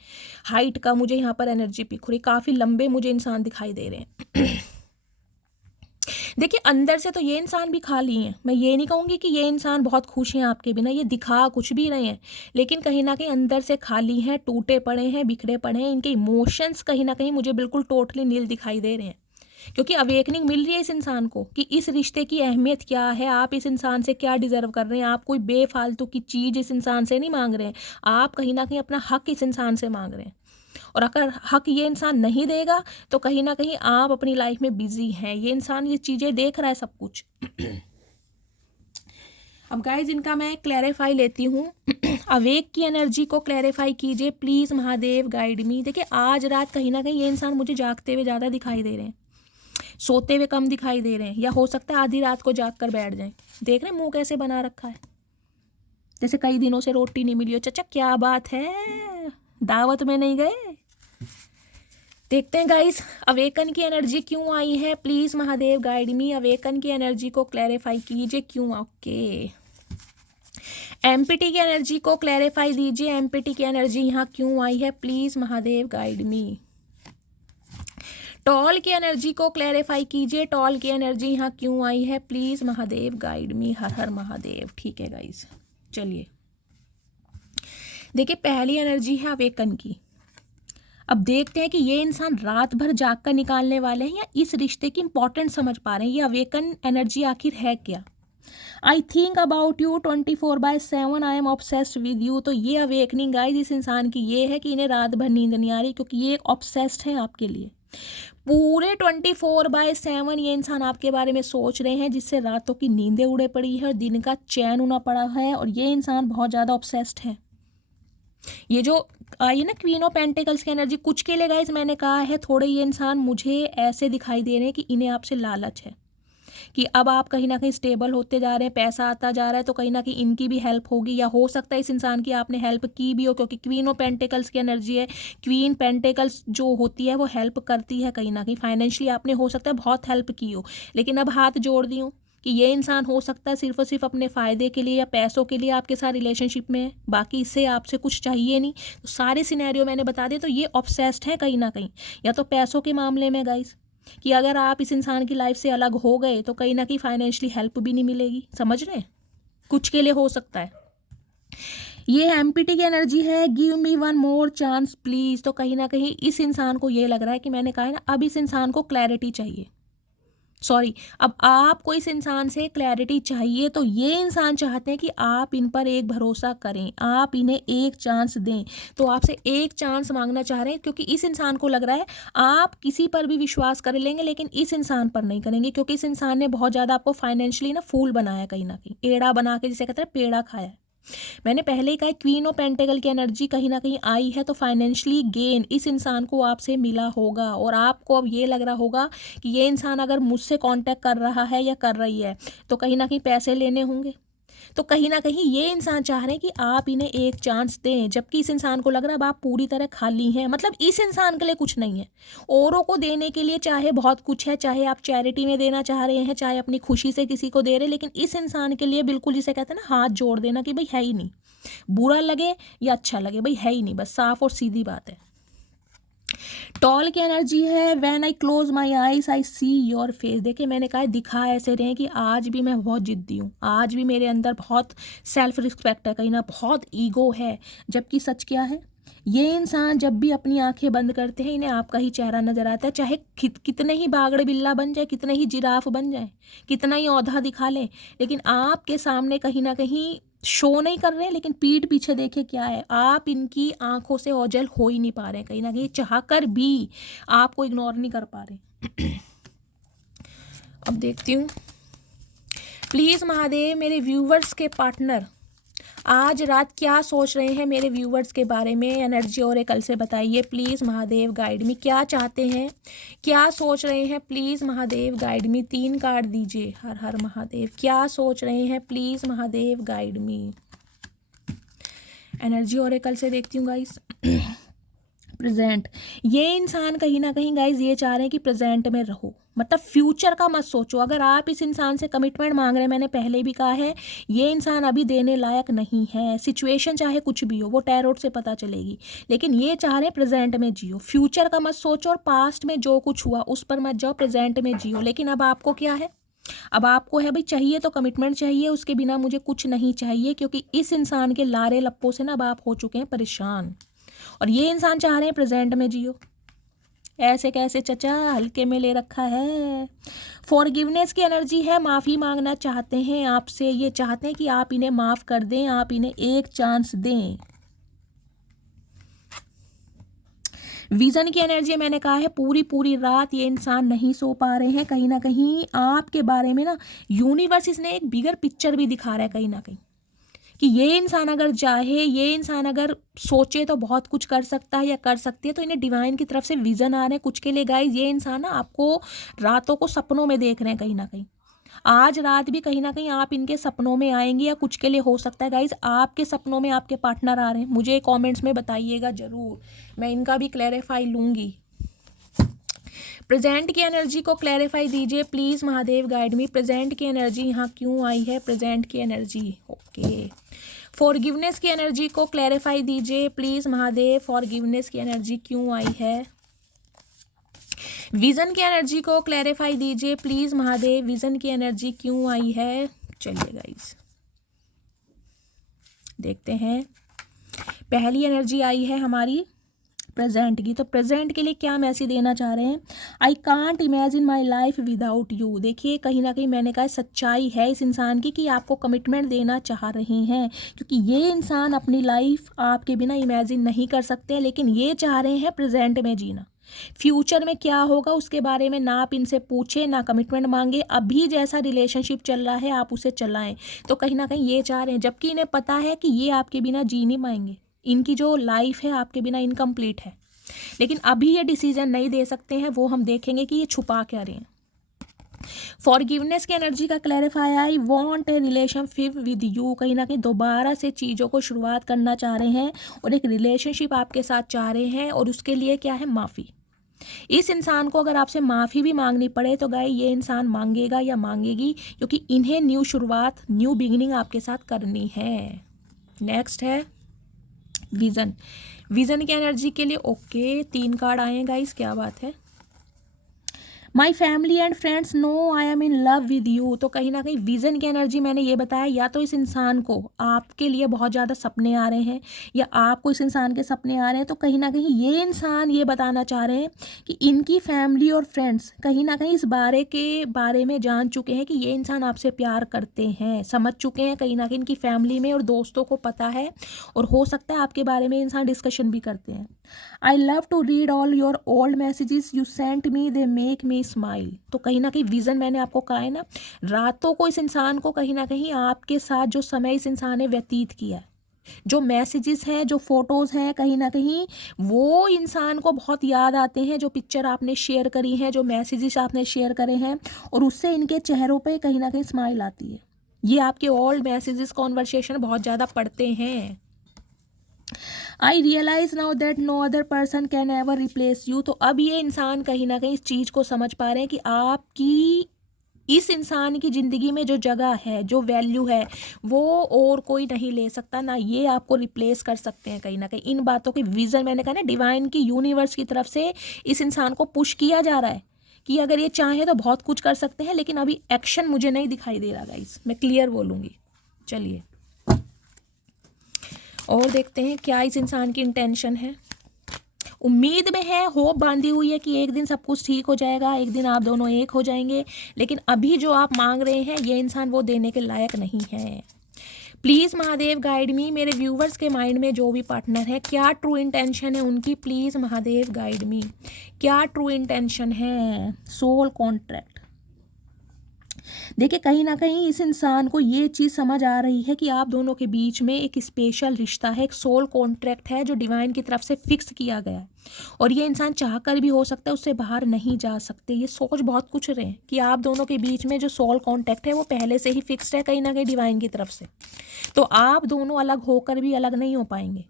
हाइट का मुझे यहाँ पर एनर्जी पिक हो रही, काफ़ी लंबे मुझे इंसान दिखाई दे रहे हैं। देखिए अंदर से तो ये इंसान भी खाली हैं, मैं ये नहीं कहूँगी कि ये इंसान बहुत खुश हैं आपके बिना, ये दिखा कुछ भी रहे हैं, लेकिन कहीं ना कहीं अंदर से खाली हैं, टूटे पड़े हैं, बिखरे पड़े हैं। इनके इमोशंस कहीं ना कहीं मुझे बिल्कुल टोटली नील दिखाई दे रहे हैं, क्योंकि अवेकनिंग मिल रही है इस इंसान को कि इस रिश्ते की अहमियत क्या है, आप इस इंसान से क्या डिजर्व कर रहे हैं। आप कोई बेफालतू की चीज़ इस इंसान से नहीं मांग रहे हैं, आप कहीं ना कहीं अपना हक इस इंसान से मांग रहे हैं। और अगर हक ये इंसान नहीं देगा तो कहीं ना कहीं आप अपनी लाइफ में बिजी हैं। ये इंसान ये चीज़ें देख रहा है सब कुछ। अब गाइज इनका मैं क्लैरिफाई लेती हूँ। अवेक की एनर्जी को क्लैरिफाई कीजिए प्लीज़ महादेव, गाइड मी। देखिए आज रात कहीं ना कहीं ये इंसान मुझे जागते हुए ज़्यादा दिखाई दे रहे हैं, सोते हुए कम दिखाई दे रहे हैं, या हो सकता है आधी रात को जाग कर बैठ जाएं। देख रहे हैं मुंह कैसे बना रखा है, जैसे कई दिनों से रोटी नहीं मिली हो। चचा क्या बात है, दावत में नहीं गए? देखते हैं गाइस अवेकन की एनर्जी क्यों आई है, please Mahadev guide me. Awaken की एनर्जी को क्लैरिफाई कीजिए क्यों। ओके, एमपीटी की एनर्जी को क्लैरिफाई दीजिए, एमपीटी की एनर्जी यहाँ क्यों आई है, please Mahadev guide me. Tall की एनर्जी को क्लैरिफाई कीजिए, टॉल की एनर्जी यहाँ क्यों आई है, प्लीज महादेव गाइड मी। हर हर महादेव। ठीक है गाइस, चलिए देखिए पहली एनर्जी है अवेकन की। अब देखते हैं कि ये इंसान रात भर जाग कर निकालने वाले हैं या इस रिश्ते की इंपॉर्टेंस समझ पा रहे हैं। ये अवेकन एनर्जी आखिर है क्या। I think about you 24/7, I am obsessed with you. तो ये अवेकनिंग गाइस इस इंसान की ये है कि इन्हें रात भर नींद नहीं आ रही, क्योंकि ये ऑब्सेस्ड हैं आपके लिए। पूरे 24/7 ये इंसान आपके बारे में सोच रहे हैं, जिससे रातों की नींदें उड़े पड़ी है और दिन का चैन उना पड़ा है। और ये इंसान बहुत ज़्यादा ऑब्सेस्ड है। ये जो आई ना क्वीन ऑफ पेंटिकल्स की एनर्जी, कुछ के लिए गाइस मैंने कहा है थोड़े ये इंसान मुझे ऐसे दिखाई दे रहे हैं कि इन्हें आपसे लालच है कि अब आप कहीं ना कहीं स्टेबल होते जा रहे हैं, पैसा आता जा रहा है, तो कहीं ना कहीं इनकी भी हेल्प होगी, या हो सकता है इस इंसान की आपने हेल्प की भी हो, क्योंकि क्वीन ऑफ पेंटिकल्स की एनर्जी है। क्वीन पेंटिकल्स जो होती है वो हेल्प करती है, कहीं ना कहीं फाइनेंशियली आपने हो सकता है बहुत हेल्प की हो, लेकिन अब हाथ जोड़ दी हो कि ये इंसान हो सकता है सिर्फ और सिर्फ अपने फ़ायदे के लिए या पैसों के लिए आपके साथ रिलेशनशिप में है, बाकी इससे आपसे कुछ चाहिए नहीं। तो सारे सिनेरियो मैंने बता दिए। तो ये ऑब्सेस्ड है कहीं ना कहीं, या तो पैसों के मामले में गाइस, कि अगर आप इस इंसान की लाइफ से अलग हो गए तो कहीं ना कहीं फाइनेंशियली हेल्प भी नहीं मिलेगी, समझ रहे हैं, कुछ के लिए हो सकता है। ये एमपीटी की एनर्जी है, give me one more chance please. तो कहीं ना कहीं इस इंसान को ये लग रहा है कि मैंने कहा है ना, अब इस इंसान को क्लैरिटी चाहिए। सॉरी, अब आपको इस इंसान से क्लैरिटी चाहिए। तो ये इंसान चाहते हैं कि आप इन पर एक भरोसा करें, आप इन्हें एक चांस दें। तो आपसे एक चांस मांगना चाह रहे हैं, क्योंकि इस इंसान को लग रहा है आप किसी पर भी विश्वास कर लेंगे लेकिन इस इंसान पर नहीं करेंगे, क्योंकि इस इंसान ने बहुत ज़्यादा आपको फाइनेंशियली ना फूल बनाया, कहीं ना कहीं एड़ा बना के, जिसे कहते हैं पेड़ा खाया है। मैंने पहले ही कहा क्वीन ऑफ पेंटिकल की एनर्जी कहीं ना कहीं आई है, तो फाइनेंशियली गेन इस इंसान को आपसे मिला होगा, और आपको अब ये लग रहा होगा कि ये इंसान अगर मुझसे कांटेक्ट कर रहा है या कर रही है तो कहीं ना कहीं पैसे लेने होंगे। तो कहीं ना कहीं ये इंसान चाह रहे हैं कि आप इन्हें एक चांस दें, जबकि इस इंसान को लग रहा है अब आप पूरी तरह खाली हैं। मतलब इस इंसान के लिए कुछ नहीं है, औरों को देने के लिए चाहे बहुत कुछ है, चाहे आप चैरिटी में देना चाह रहे हैं, चाहे अपनी खुशी से किसी को दे रहे हैं, लेकिन इस इंसान के लिए बिल्कुल जिसे कहते हैं ना हाथ जोड़ देना कि भाई है ही नहीं, बुरा लगे या अच्छा लगे भाई है ही नहीं, बस साफ और सीधी बात है। टॉल की एनर्जी है, when I close my eyes I see your face. देखिए मैंने कहा दिखा ऐसे रहे कि आज भी मैं बहुत जिद्दी हूँ, आज भी मेरे अंदर बहुत सेल्फ रिस्पेक्ट है, कहीं ना बहुत ईगो है, जबकि सच क्या है, ये इंसान जब भी अपनी आंखें बंद करते हैं इन्हें आपका ही चेहरा नजर आता है। चाहे कितने ही बागड़े बिल्ला बन जाए, कितने ही जिराफ बन जाए, कितना ही औधा दिखा लें, लेकिन आपके सामने कहीं ना कहीं शो नहीं कर रहे हैं, लेकिन पीठ पीछे देखे क्या है, आप इनकी आंखों से ओझल हो ही नहीं पा रहे हैं, कहीं ना कहीं चाहकर भी आपको इग्नोर नहीं कर पा रहे। अब देखती हूँ प्लीज़ महादेव मेरे व्यूवर्स के पार्टनर आज रात क्या सोच रहे हैं मेरे व्यूवर्स के बारे में, एनर्जी और कल से बताइए प्लीज़ महादेव गाइड मी। क्या चाहते हैं, क्या सोच रहे हैं, please Mahadev guide me. 3 card दीजिए। हर हर महादेव। क्या सोच रहे हैं, please Mahadev guide me. Energy और कल से देखती हूँ गाइस। प्रेजेंट, ये इंसान कहीं ना कहीं गाइज ये चाह रहे हैं कि प्रेजेंट में रहो, मतलब फ्यूचर का मत सोचो। अगर आप इस इंसान से कमिटमेंट मांग रहे हैं, मैंने पहले भी कहा है ये इंसान अभी देने लायक नहीं है। सिचुएशन चाहे कुछ भी हो वो टैरोट से पता चलेगी, लेकिन ये चाह रहे हैं प्रेजेंट में जियो, फ्यूचर का मत सोचो और पास्ट में जो कुछ हुआ उस पर मत जाओ, प्रेजेंट में जियो। लेकिन अब आपको क्या है, अब आपको है भाई चाहिए तो कमिटमेंट चाहिए, उसके बिना मुझे कुछ नहीं चाहिए, क्योंकि इस इंसान के लारे लप्पों से ना अब आप हो चुके हैं परेशान, और ये इंसान चाह रहे हैं प्रेजेंट में जियो। ऐसे कैसे चचा, हल्के में ले रखा है। फॉरगिवनेस की एनर्जी है, माफ़ी मांगना चाहते हैं आपसे, ये चाहते हैं कि आप इन्हें माफ़ कर दें, आप इन्हें एक चांस दें। विजन की एनर्जी मैंने कहा है पूरी पूरी रात ये इंसान नहीं सो पा रहे हैं, कहीं ना कहीं आपके बारे में ना यूनिवर्स इसने एक बिगर पिक्चर भी दिखा रहा है कहीं ना कहीं, कि ये इंसान अगर चाहे, ये इंसान अगर सोचे तो बहुत कुछ कर सकता है या कर सकती है। तो इन्हें डिवाइन की तरफ से विजन आ रहे हैं कुछ के लिए गाइस। ये इंसान ना आपको रातों को सपनों में देख रहे हैं कहीं ना कहीं, आज रात भी कहीं ना कहीं आप इनके सपनों में आएंगे, या कुछ के लिए हो सकता है गाइज आपके सपनों में आपके पार्टनर आ रहे हैं। मुझे कमेंट्स में बताइएगा ज़रूर, मैं इनका भी क्लैरिफाई लूँगी। प्रेजेंट की एनर्जी को क्लैरिफाई दीजिए please Mahadev guide me. Present की एनर्जी यहाँ क्यों आई है, प्रेजेंट की एनर्जी ओके। फॉरगिवनेस की एनर्जी को क्लैरिफाई दीजिए प्लीज़ महादेव, फॉरगिवनेस की एनर्जी क्यों आई है। विजन की एनर्जी को क्लैरिफाई दीजिए प्लीज़ महादेव, विजन की एनर्जी क्यों आई है। चलिए गाइस देखते हैं, पहली एनर्जी आई है हमारी प्रेजेंट की, तो प्रेजेंट के लिए क्या मैसेज देना चाह रहे हैं। I can't imagine my life without you. देखिए कहीं ना कहीं मैंने कहा सच्चाई है इस इंसान की कि आपको कमिटमेंट देना चाह रहे हैं, क्योंकि ये इंसान अपनी लाइफ आपके बिना इमेजिन नहीं कर सकते, लेकिन ये चाह रहे हैं प्रेजेंट में जीना। फ्यूचर में क्या होगा उसके बारे में ना आप इनसे पूछे ना कमिटमेंट मांगे, अभी जैसा रिलेशनशिप चल रहा है आप उसे चलाएं। तो कहीं ना कहीं ये चाह रहे हैं, जबकि इन्हें पता है कि ये आपके बिना जी नहीं पाएंगे, इनकी जो लाइफ है आपके बिना इनकम्प्लीट है, लेकिन अभी ये डिसीजन नहीं दे सकते हैं। वो हम देखेंगे कि ये छुपा क्या रहे हैं। फॉरगिवनेस की एनर्जी का clarify, I want A relationship with you. कहीं ना कहीं दोबारा से चीज़ों को शुरुआत करना चाह रहे हैं और एक रिलेशनशिप आपके साथ चाह रहे हैं, और उसके लिए क्या है, माफ़ी। इस इंसान को अगर आपसे माफ़ी भी मांगनी पड़े तो गाय ये इंसान मांगेगा या मांगेगी, क्योंकि इन्हें न्यू शुरुआत, न्यू बिगिनिंग आपके साथ करनी है। नेक्स्ट है विज़न। विज़न की एनर्जी के लिए ओके 3 कार्ड आए हैं गाइस, क्या बात है। My family and friends know I am in love with you. तो कहीं ना कहीं विज़न की एनर्जी मैंने ये बताया, या तो इस इंसान को आपके लिए बहुत ज़्यादा सपने आ रहे हैं, या आपको इस इंसान के सपने आ रहे हैं। तो कहीं ना कहीं ये इंसान ये बताना चाह रहे हैं कि इनकी फैमिली और फ्रेंड्स कहीं ना कहीं इस बारे में जान चुके हैं कि ये इंसान आपसे प्यार करते हैं, समझ चुके हैं। कहीं ना कहीं इनकी फैमिली में और दोस्तों को पता है, और हो सकता है आपके बारे में इंसान डिस्कशन भी करते हैं। I love to read all your old messages you sent me, they make me smile. तो कहीं ना कहीं विज़न मैंने आपको कहा है ना, रातों को इस इंसान को कहीं ना कहीं आपके साथ जो समय इस इंसान ने व्यतीत किया है, जो मैसेजेस हैं, जो फोटोज़ हैं, कहीं ना कहीं वो इंसान को बहुत याद आते हैं। जो पिक्चर आपने शेयर करी हैं, जो मैसेजेस आपने शेयर करे हैं, और उससे इनके चेहरों पे कहीं ना कहीं स्माइल आती है। ये आपके ओल्ड मैसेजेस, कॉन्वर्सेशन बहुत ज़्यादा पढ़ते हैं। I realize now that no other person can ever replace you. तो अब ये इंसान कहीं ना कहीं इस चीज़ को समझ पा रहे हैं कि आपकी इस इंसान की ज़िंदगी में जो जगह है, जो वैल्यू है, वो और कोई नहीं ले सकता, ना ये आपको रिप्लेस कर सकते हैं। कहीं ना कहीं इन बातों की विज़न मैंने कहा ना, डिवाइन की, यूनिवर्स की तरफ से इस इंसान को पुश किया जा रहा है कि अगर ये चाहें तो बहुत कुछ कर सकते हैं, लेकिन अभी एक्शन मुझे नहीं दिखाई दे रहा गाइस, मैं क्लियर बोलूँगी। चलिए और देखते हैं क्या इस इंसान की इंटेंशन है। उम्मीद में है, होप बांधी हुई है कि एक दिन सब कुछ ठीक हो जाएगा, एक दिन आप दोनों एक हो जाएंगे, लेकिन अभी जो आप मांग रहे हैं ये इंसान वो देने के लायक नहीं है। प्लीज़ महादेव गाइड मी। मेरे व्यूवर्स के माइंड में जो भी पार्टनर है, क्या ट्रू इंटेंशन है उनकी, प्लीज़ महादेव गाइड मी। क्या ट्रू इंटेंशन है। Soul contract. देखिए कहीं ना कहीं इस इंसान को ये चीज़ समझ आ रही है कि आप दोनों के बीच में एक स्पेशल रिश्ता है, एक सोल कॉन्ट्रैक्ट है जो डिवाइन की तरफ से फिक्स किया गया है, और ये इंसान चाहकर भी हो सकता है उससे बाहर नहीं जा सकते। ये सोच बहुत कुछ रहे हैं कि आप दोनों के बीच में जो सोल कॉन्ट्रैक्ट है वो पहले से ही फिक्स्ड है कहीं ना कहीं डिवाइन की तरफ से, तो आप दोनों अलग होकर भी अलग नहीं हो पाएंगे।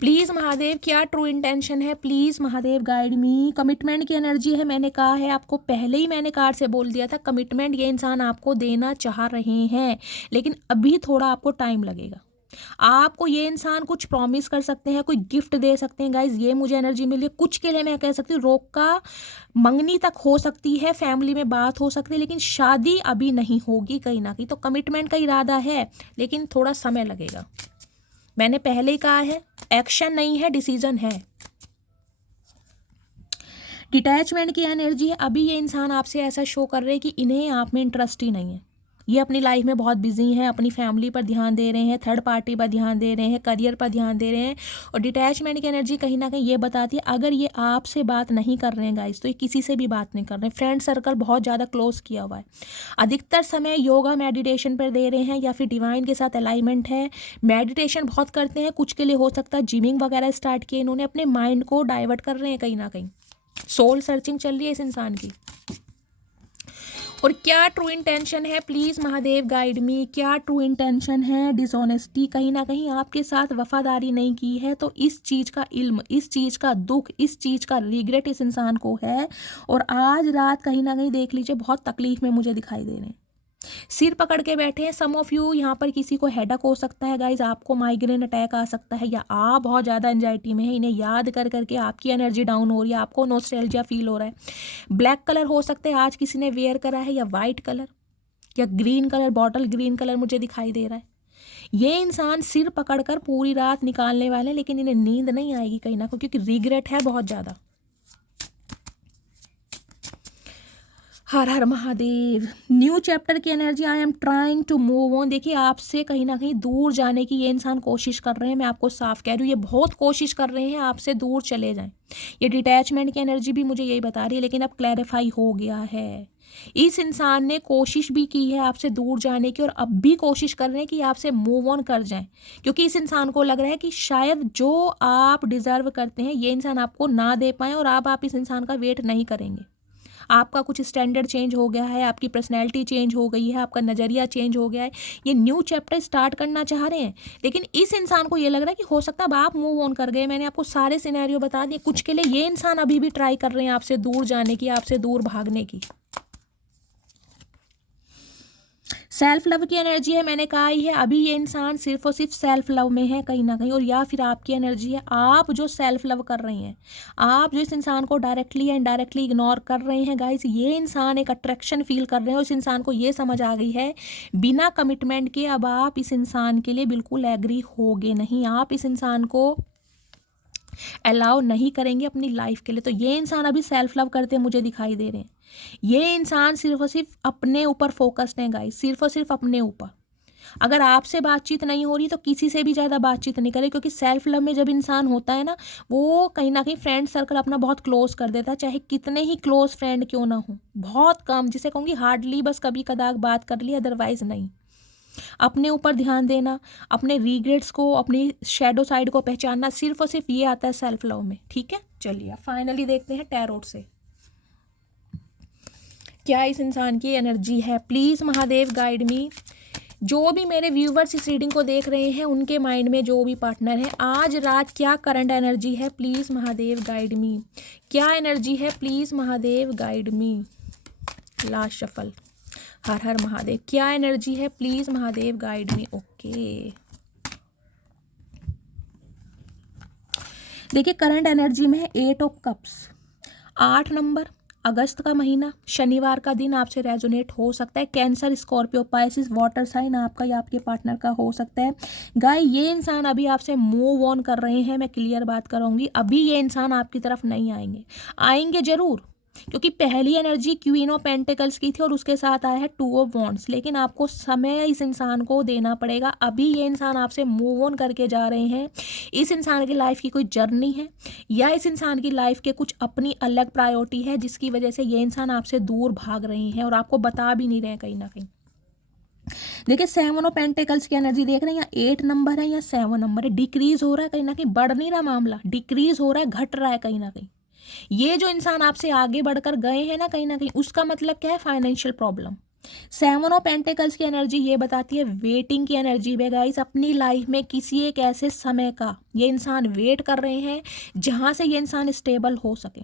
प्लीज़ महादेव क्या ट्रू इंटेंशन है, please Mahadev guide me. Commitment की एनर्जी है, मैंने कहा है आपको पहले ही, मैंने कार्ड से बोल दिया था कमिटमेंट ये इंसान आपको देना चाह रहे हैं, लेकिन अभी थोड़ा आपको टाइम लगेगा। आपको ये इंसान कुछ प्रॉमिस कर सकते हैं, कोई गिफ्ट दे सकते हैं गाइज, ये मुझे एनर्जी मिली है। कुछ के लिए मैं कह सकती हूँ रोका मंगनी तक हो सकती है, फैमिली में बात हो सकती है, लेकिन शादी अभी नहीं होगी कहीं ना कहीं। तो कमिटमेंट का इरादा है लेकिन थोड़ा समय लगेगा। मैंने पहले ही कहा है, एक्शन नहीं है, डिसीजन है। डिटैचमेंट की एनर्जी है। अभी ये इंसान आपसे ऐसा शो कर रहे हैं कि इन्हें आप में इंटरेस्ट ही नहीं है। ये अपनी लाइफ में बहुत बिजी हैं, अपनी फैमिली पर ध्यान दे रहे हैं, थर्ड पार्टी पर ध्यान दे रहे हैं, करियर पर ध्यान दे रहे हैं। और डिटैचमेंट की एनर्जी कहीं ना कहीं ये बताती है, अगर ये आपसे बात नहीं कर रहे हैं गाइस, तो ये किसी से भी बात नहीं कर रहे हैं। फ्रेंड सर्कल बहुत ज़्यादा क्लोज किया हुआ है। अधिकतर समय योगा मेडिटेशन पर दे रहे हैं या फिर डिवाइन के साथ अलाइनमेंट है। मेडिटेशन बहुत करते हैं, कुछ के लिए हो सकता है जिमिंग वगैरह स्टार्ट किए इन्होंने, अपने माइंड को डाइवर्ट कर रहे हैं कहीं ना कहीं। सोल सर्चिंग चल रही है इस इंसान की। और क्या ट्रू इंटेंशन है, प्लीज़ महादेव गाइड मी, क्या ट्रू इंटेंशन है? डिसऑनेस्टी, कहीं ना कहीं आपके साथ वफादारी नहीं की है, तो इस चीज़ का इल्म, इस चीज़ का दुख, इस चीज़ का रिग्रेट इस इंसान को है। और आज रात कहीं ना कहीं देख लीजिए बहुत तकलीफ में मुझे दिखाई दे रहे हैं, सिर पकड़ के बैठे हैं। सम ऑफ यू, यहाँ पर किसी को हेडक हो सकता है गाइज, आपको माइग्रेन अटैक आ सकता है, या आप बहुत ज़्यादा एंजाइटी में है, इन्हें याद कर करके आपकी एनर्जी डाउन हो रही है, आपको नॉस्टैल्जिया फील हो रहा है। ब्लैक कलर हो सकता है आज किसी ने वेयर करा है, या वाइट कलर, या green colour, bottle green colour मुझे दिखाई दे रहा है। ये इंसान सिर पकड़कर पूरी रात निकालने वाले हैं, लेकिन इन्हें नींद नहीं आएगी कहीं ना कहीं, क्योंकि रिग्रेट है बहुत ज़्यादा। हर हर महादेव। न्यू चैप्टर की energy, I am trying to move on. देखिए आपसे कहीं ना कहीं दूर जाने की ये इंसान कोशिश कर रहे हैं, मैं आपको साफ कह रही हूँ, ये बहुत कोशिश कर रहे हैं आपसे दूर चले जाएं। ये डिटैचमेंट की एनर्जी भी मुझे यही बता रही है, लेकिन अब क्लैरिफाई हो गया है। इस इंसान ने कोशिश भी की है आपसे दूर जाने की, और अब भी कोशिश कर रहे हैं कि आपसे मूव ऑन कर जाएं, क्योंकि इस इंसान को लग रहा है कि शायद जो आप डिजर्व करते हैं ये इंसान आपको ना दे पाए, और अब आप इस इंसान का वेट नहीं करेंगे। आपका कुछ स्टैंडर्ड चेंज हो गया है, आपकी पर्सनैलिटी चेंज हो गई है, आपका नज़रिया चेंज हो गया है। ये न्यू चैप्टर स्टार्ट करना चाह रहे हैं, लेकिन इस इंसान को ये लग रहा है कि हो सकता है अब आप मूव ऑन कर गए। मैंने आपको सारे सिनेरियो बता दिए। कुछ के लिए ये इंसान अभी भी ट्राई कर रहे हैं आपसे दूर जाने की, आपसे दूर भागने की। सेल्फ लव की एनर्जी है, मैंने कहा ही है, अभी ये इंसान सिर्फ और सिर्फ सेल्फ लव में है कहीं ना कहीं। और या फिर आपकी एनर्जी है, आप जो सेल्फ लव कर रही हैं, आप जो इस इंसान को डायरेक्टली या इनडायरेक्टली इग्नोर कर रहे हैं गाइस, ये इंसान एक अट्रैक्शन फील कर रहे हैं। और इस इंसान को ये समझ आ गई है बिना कमिटमेंट के अब आप इस इंसान के लिए बिल्कुल एग्री होगे नहीं, आप इस इंसान को अलाउ नहीं करेंगे अपनी लाइफ के लिए। तो ये इंसान अभी सेल्फ लव करते मुझे दिखाई दे रहे हैं। ये इंसान सिर्फ और सिर्फ अपने ऊपर फोकस्ड है गाइस, सिर्फ और सिर्फ अपने ऊपर। अगर आपसे बातचीत नहीं हो रही तो किसी से भी ज़्यादा बातचीत नहीं करे, क्योंकि सेल्फ लव में जब इंसान होता है ना, वो कहीं ना कहीं फ्रेंड सर्कल अपना बहुत क्लोज कर देता है, चाहे कितने ही क्लोज फ्रेंड क्यों ना हो, बहुत कम, जिसे कहूँगी हार्डली, बस कभी कदार बात कर ली, अदरवाइज नहीं। अपने ऊपर ध्यान देना, अपने रिग्रेट्स को, अपनी शैडो साइड को पहचानना, सिर्फ और सिर्फ ये आता है सेल्फ लव में। ठीक है, चलिए फाइनली देखते हैं टैरोट से क्या इस इंसान की एनर्जी है। प्लीज़ महादेव गाइड मी। जो भी मेरे व्यूवर्स इस रीडिंग को देख रहे हैं, उनके माइंड में जो भी पार्टनर है, आज रात क्या करंट एनर्जी है, प्लीज़ महादेव गाइड मी। क्या एनर्जी है, please Mahadev guide me. Last shuffle. हर हर महादेव। क्या एनर्जी है, please Mahadev guide me. Okay, देखिए करंट एनर्जी में है 8 ऑफ कप्स। 8 नंबर, अगस्त का महीना, शनिवार का दिन आपसे रेजोनेट हो सकता है। Cancer, Scorpio, Pisces, water sign आपका या आपके पार्टनर का हो सकता है। गाय, ये इंसान अभी आपसे मूव ऑन कर रहे हैं, मैं क्लियर बात करूँगी। अभी ये इंसान आपकी तरफ नहीं आएंगे, आएंगे जरूर, क्योंकि पहली एनर्जी क्वीन ऑफ पेंटिकल्स की थी और उसके साथ आया है 2 ऑफ वॉन्ड्स। लेकिन आपको समय इस इंसान को देना पड़ेगा। अभी ये इंसान आपसे मूव ऑन करके जा रहे हैं। इस इंसान की लाइफ की कोई जर्नी है, या इस इंसान की लाइफ के कुछ अपनी अलग प्रायोरिटी है, जिसकी वजह से ये इंसान आपसे दूर भाग रहे हैं और आपको बता भी नहीं रहे हैं कहीं ना कहीं। देखिए 7 ऑफ पेंटिकल्स की एनर्जी देख रहे हैं, या 8 नंबर है या 7 नंबर है। डिक्रीज हो रहा है कहीं ना कहीं, बढ़ नहीं रहा मामला, डिक्रीज हो रहा है, घट रहा है कहीं ना कहीं। ये जो इंसान आपसे आगे बढ़कर गए हैं ना कहीं, उसका मतलब क्या है, फाइनेंशियल प्रॉब्लम। 7 ऑफ पेंटिकल्स की एनर्जी ये बताती है वेटिंग की एनर्जी है गाइस। अपनी लाइफ में किसी एक ऐसे समय का ये इंसान वेट कर रहे हैं जहां से ये इंसान स्टेबल हो सके।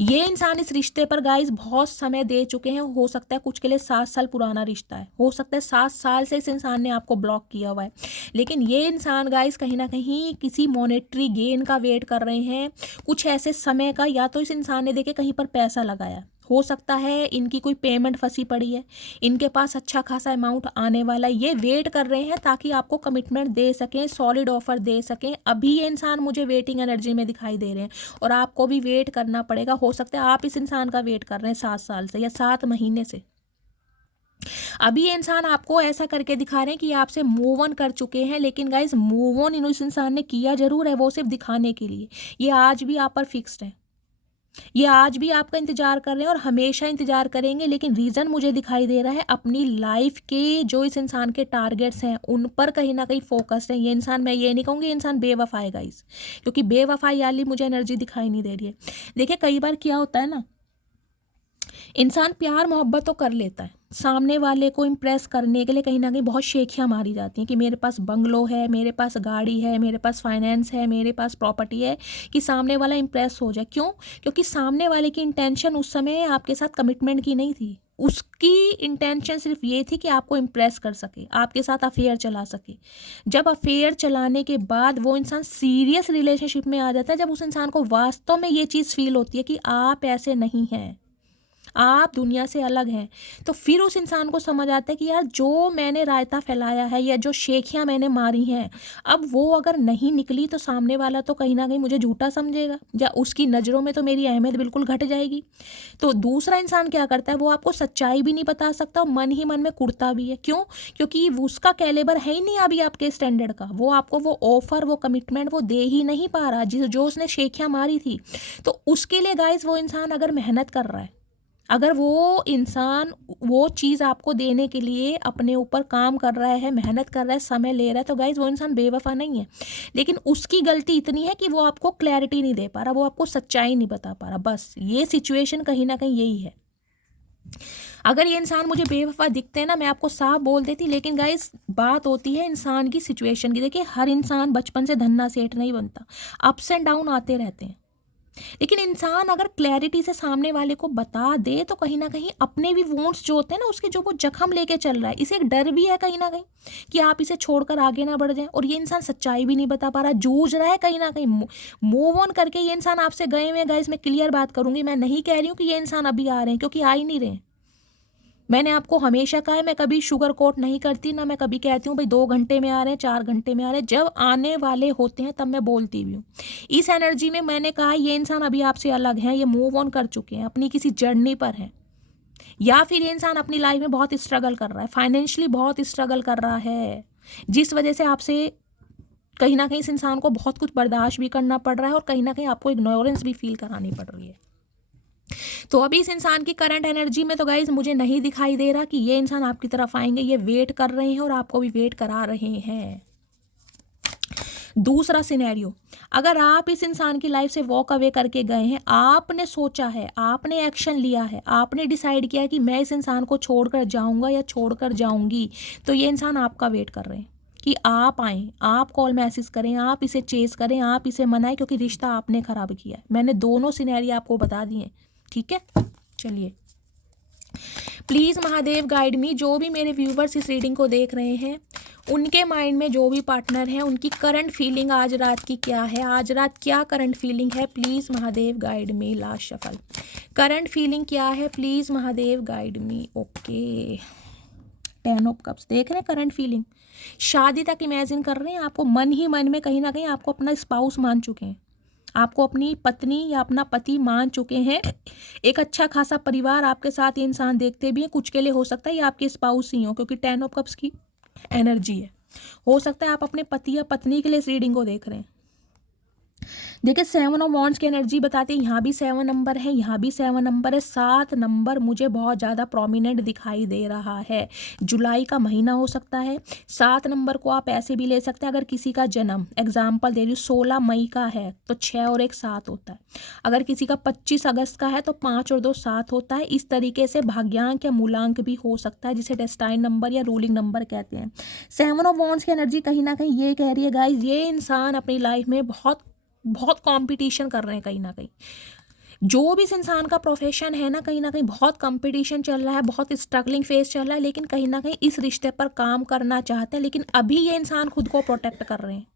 ये इंसान इस रिश्ते पर गाइस बहुत समय दे चुके हैं, हो सकता है कुछ के लिए 7 साल पुराना रिश्ता है, हो सकता है 7 साल से इस इंसान ने आपको ब्लॉक किया हुआ है, लेकिन ये इंसान गाइस कहीं ना कहीं किसी मॉनेटरी गेन का वेट कर रहे हैं, कुछ ऐसे समय का, या तो इस इंसान ने देखे कहीं पर पैसा लगाया, हो सकता है इनकी कोई पेमेंट फंसी पड़ी है, इनके पास अच्छा खासा अमाउंट आने वाला है, ये वेट कर रहे हैं ताकि आपको कमिटमेंट दे सकें, सॉलिड ऑफर दे सकें। अभी ये इंसान मुझे वेटिंग एनर्जी में दिखाई दे रहे हैं और आपको भी वेट करना पड़ेगा। हो सकता है आप इस इंसान का वेट कर रहे हैं 7 साल से या 7 महीने से। अभी ये इंसान आपको ऐसा करके दिखा रहे हैं कि आपसे मूव ऑन कर चुके हैं, लेकिन गाइज मूव ऑन इस इंसान ने किया जरूर है, वो सिर्फ दिखाने के लिए। ये आज भी आप पर फिक्स्ड है, ये आज भी आपका इंतजार कर रहे हैं और हमेशा इंतजार करेंगे, लेकिन रीज़न मुझे दिखाई दे रहा है अपनी लाइफ के जो इस इंसान के टारगेट्स हैं उन पर कहीं ना कहीं फोकस्ड है ये इंसान। मैं ये नहीं कहूँगी ये इंसान बेवफा है गाइस, क्योंकि बेवफाई वाली मुझे एनर्जी दिखाई नहीं दे रही है। देखिए कई बार क्या होता है ना, इंसान प्यार मोहब्बत तो कर लेता है, सामने वाले को इम्प्रेस करने के लिए कहीं ना कहीं बहुत शेखियाँ मारी जाती हैं कि मेरे पास बंगलो है, मेरे पास गाड़ी है, मेरे पास फाइनेंस है, मेरे पास प्रॉपर्टी है, कि सामने वाला इम्प्रेस हो जाए। क्यों? क्योंकि सामने वाले की इंटेंशन उस समय आपके साथ कमिटमेंट की नहीं थी, उसकी इंटेंशन सिर्फ ये थी कि आपको इम्प्रेस कर सके, आपके साथ अफेयर चला सके। जब अफेयर चलाने के बाद वो इंसान सीरियस रिलेशनशिप में आ जाता है, जब उस इंसान को वास्तव में ये चीज़ फील होती है कि आप ऐसे नहीं हैं, आप दुनिया से अलग हैं, तो फिर उस इंसान को समझ आता है कि यार जो मैंने रायता फैलाया है या जो शेखियाँ मैंने मारी हैं, अब वो अगर नहीं निकली तो सामने वाला तो कहीं ना कहीं मुझे झूठा समझेगा, या उसकी नज़रों में तो मेरी अहमियत बिल्कुल घट जाएगी। तो दूसरा इंसान क्या करता है, वो आपको सच्चाई भी नहीं बता सकता और मन ही मन में कुड़ता भी है। क्यों? क्योंकि उसका कैलिबर है ही नहीं अभी आपके स्टैंडर्ड का, वो आपको वो ऑफर, वो कमिटमेंट वो दे ही नहीं पा रहा जो उसने शेखियाँ मारी थी। तो उसके लिए गाइस वो इंसान अगर मेहनत कर रहा है, अगर वो इंसान वो चीज़ आपको देने के लिए अपने ऊपर काम कर रहा है, मेहनत कर रहा है, समय ले रहा है, तो गाइज वो इंसान बेवफा नहीं है, लेकिन उसकी गलती इतनी है कि वो आपको क्लैरिटी नहीं दे पा रहा, वो आपको सच्चाई नहीं बता पा रहा। बस ये सिचुएशन कहीं ना कहीं यही है। अगर ये इंसान मुझे बेवफा दिखते हैं ना, मैं आपको साफ बोल देती, लेकिन गाइस बात होती है इंसान की सिचुएशन की। देखिए हर इंसान बचपन से धन्ना सेठ नहीं बनता, अप्स एंड डाउन आते रहते हैं, लेकिन इंसान अगर क्लैरिटी से सामने वाले को बता दे तो कहीं ना कहीं अपने भी वोंट्स जो होते हैं ना, उसके जो वो जख्म लेके चल रहा है, इसे एक डर भी है कहीं ना कहीं कि आप इसे छोड़कर आगे ना बढ़ जाए, और ये इंसान सच्चाई भी नहीं बता पा रहा, जूझ रहा है कहीं ना कहीं मूव ऑन करके। ये इंसान आपसे गए हुए गाइस, मैं क्लियर बात करूंगी, मैं नहीं कह रही हूँ कि ये इंसान अभी आ रहे हैं, क्योंकि आ ही नहीं रहे। मैंने आपको हमेशा कहा है, मैं कभी शुगर कोट नहीं करती ना, मैं कभी कहती हूँ भाई 2 घंटे में आ रहे हैं, 4 घंटे में आ रहे हैं। जब आने वाले होते हैं तब मैं बोलती भी हूँ। इस एनर्जी में मैंने कहा ये इंसान अभी आपसे अलग है, ये मूव ऑन कर चुके हैं, अपनी किसी जर्नी पर है, या फिर ये इंसान अपनी लाइफ में बहुत स्ट्रगल कर रहा है, फाइनेंशियली बहुत स्ट्रगल कर रहा है, जिस वजह से आपसे कहीं ना कहीं इस इंसान को बहुत कुछ बर्दाश्त भी करना पड़ रहा है और कहीं ना कहीं आपको इग्नोरेंस भी फील करानी पड़ रही है। तो अभी इस इंसान की करंट एनर्जी में तो गाइज मुझे नहीं दिखाई दे रहा कि ये इंसान आपकी तरफ आएंगे, ये वेट कर रहे हैं और आपको भी वेट करा रहे हैं। दूसरा सिनेरियो, अगर आप इस इंसान की लाइफ से वॉक अवे करके गए हैं, आपने सोचा है, आपने एक्शन लिया है, आपने डिसाइड किया है कि मैं इस इंसान को छोड़कर जाऊंगा या छोड़कर जाऊंगी, तो ये इंसान आपका वेट कर रहे हैं कि आप आएँ, आप कॉल मैसेज करें, आप इसे चेस करें, आप इसे मनाएं, क्योंकि रिश्ता आपने ख़राब किया है। मैंने दोनों सिनेरियो आपको बता दिए, ठीक है। चलिए प्लीज़ महादेव गाइड मी, जो भी मेरे व्यूवर्स इस रीडिंग को देख रहे हैं, उनके माइंड में जो भी पार्टनर है, उनकी करंट फीलिंग आज रात की क्या है, आज रात क्या करंट फीलिंग है, please Mahadev guide me. Last shuffle, current feeling क्या है, please Mahadev guide me. Okay, 10 of cups देख रहे हैं, करंट फीलिंग, शादी तक इमेजिन कर रहे हैं, आपको मन ही मन में कहीं ना कहीं आपको अपना स्पाउस मान चुके हैं, आपको अपनी पत्नी या अपना पति मान चुके हैं, एक अच्छा खासा परिवार आपके साथ ये इंसान देखते भी हैं। कुछ के लिए हो सकता है ये आपके स्पाउस ही हो, क्योंकि 10 ऑफ कप्स की एनर्जी है, हो सकता है आप अपने पति या पत्नी के लिए इस रीडिंग को देख रहे हैं। देखिए 7 ऑफ वॉन्ड्स की एनर्जी बताते हैं, यहाँ भी 7 नंबर है, यहाँ भी 7 नंबर है, 7 नंबर मुझे बहुत ज़्यादा प्रोमिनेंट दिखाई दे रहा है। जुलाई का महीना हो सकता है, 7 नंबर को आप ऐसे भी ले सकते हैं, अगर किसी का जन्म एग्जाम्पल दे रही हूँ 16 मई का है तो 6 और 1 7 होता है, अगर किसी का 25 अगस्त का है तो 5 और 2 7 होता है। इस तरीके से भाग्यांक या मूलांक भी हो सकता है, जिसे डेस्टाइन नंबर या रूलिंग नंबर कहते हैं। 7 ऑफ वॉन्ड्स की एनर्जी कहीं ना कहीं ये कह रही है गाइज, ये इंसान अपनी लाइफ में बहुत कंपटीशन कर रहे हैं, कहीं ना कहीं जो भी इस इंसान का प्रोफेशन है ना कहीं बहुत कंपटीशन चल रहा है, बहुत स्ट्रगलिंग फेस चल रहा है, लेकिन कहीं ना कहीं इस रिश्ते पर काम करना चाहते हैं, लेकिन अभी ये इंसान खुद को प्रोटेक्ट कर रहे हैं।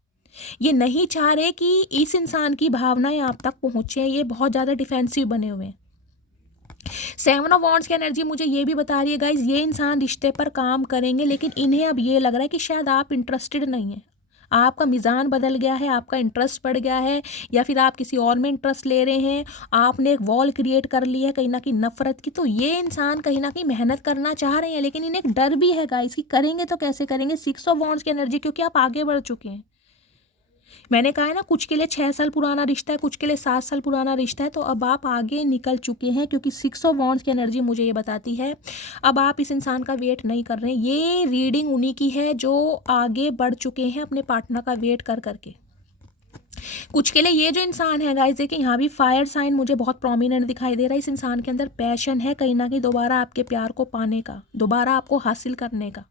ये नहीं चाह रहे कि इस इंसान की भावनाएं आप तक पहुंचे, ये बहुत ज़्यादा डिफेंसिव बने हुए हैं। 7 ऑफ वॉन्ड्स की एनर्जी मुझे ये भी बता रही है गाइज, ये इंसान रिश्ते पर काम करेंगे, लेकिन इन्हें अब ये लग रहा है कि शायद आप इंटरेस्टेड नहीं है, आपका मिज़ान बदल गया है, आपका इंटरेस्ट बढ़ गया है, या फिर आप किसी और में इंटरेस्ट ले रहे हैं, आपने एक वॉल क्रिएट कर ली है कहीं ना कहीं नफरत की। तो ये इंसान कहीं ना कहीं मेहनत करना चाह रहे हैं, लेकिन इन्हें एक डर भी है गाइस कि करेंगे तो कैसे करेंगे। 6 ऑफ वॉन्ड्स की एनर्जी, क्योंकि आप आगे बढ़ चुके हैं। मैंने कहा है ना, कुछ के लिए 6 साल पुराना रिश्ता है, कुछ के लिए 7 साल पुराना रिश्ता है, तो अब आप आगे निकल चुके हैं, क्योंकि 6 ऑफ वॉन्ड्स की एनर्जी मुझे ये बताती है अब आप इस इंसान का वेट नहीं कर रहे हैं। ये रीडिंग उन्हीं की है जो आगे बढ़ चुके हैं अपने पार्टनर का वेट कर करके। कुछ के लिए ये जो इंसान है गाइस, देखिए यहाँ भी फायर साइन मुझे बहुत प्रोमिनेंट दिखाई दे रहा है। इस इंसान के अंदर पैशन है कहीं ना कहीं दोबारा आपके प्यार को पाने का, दोबारा आपको हासिल करने का,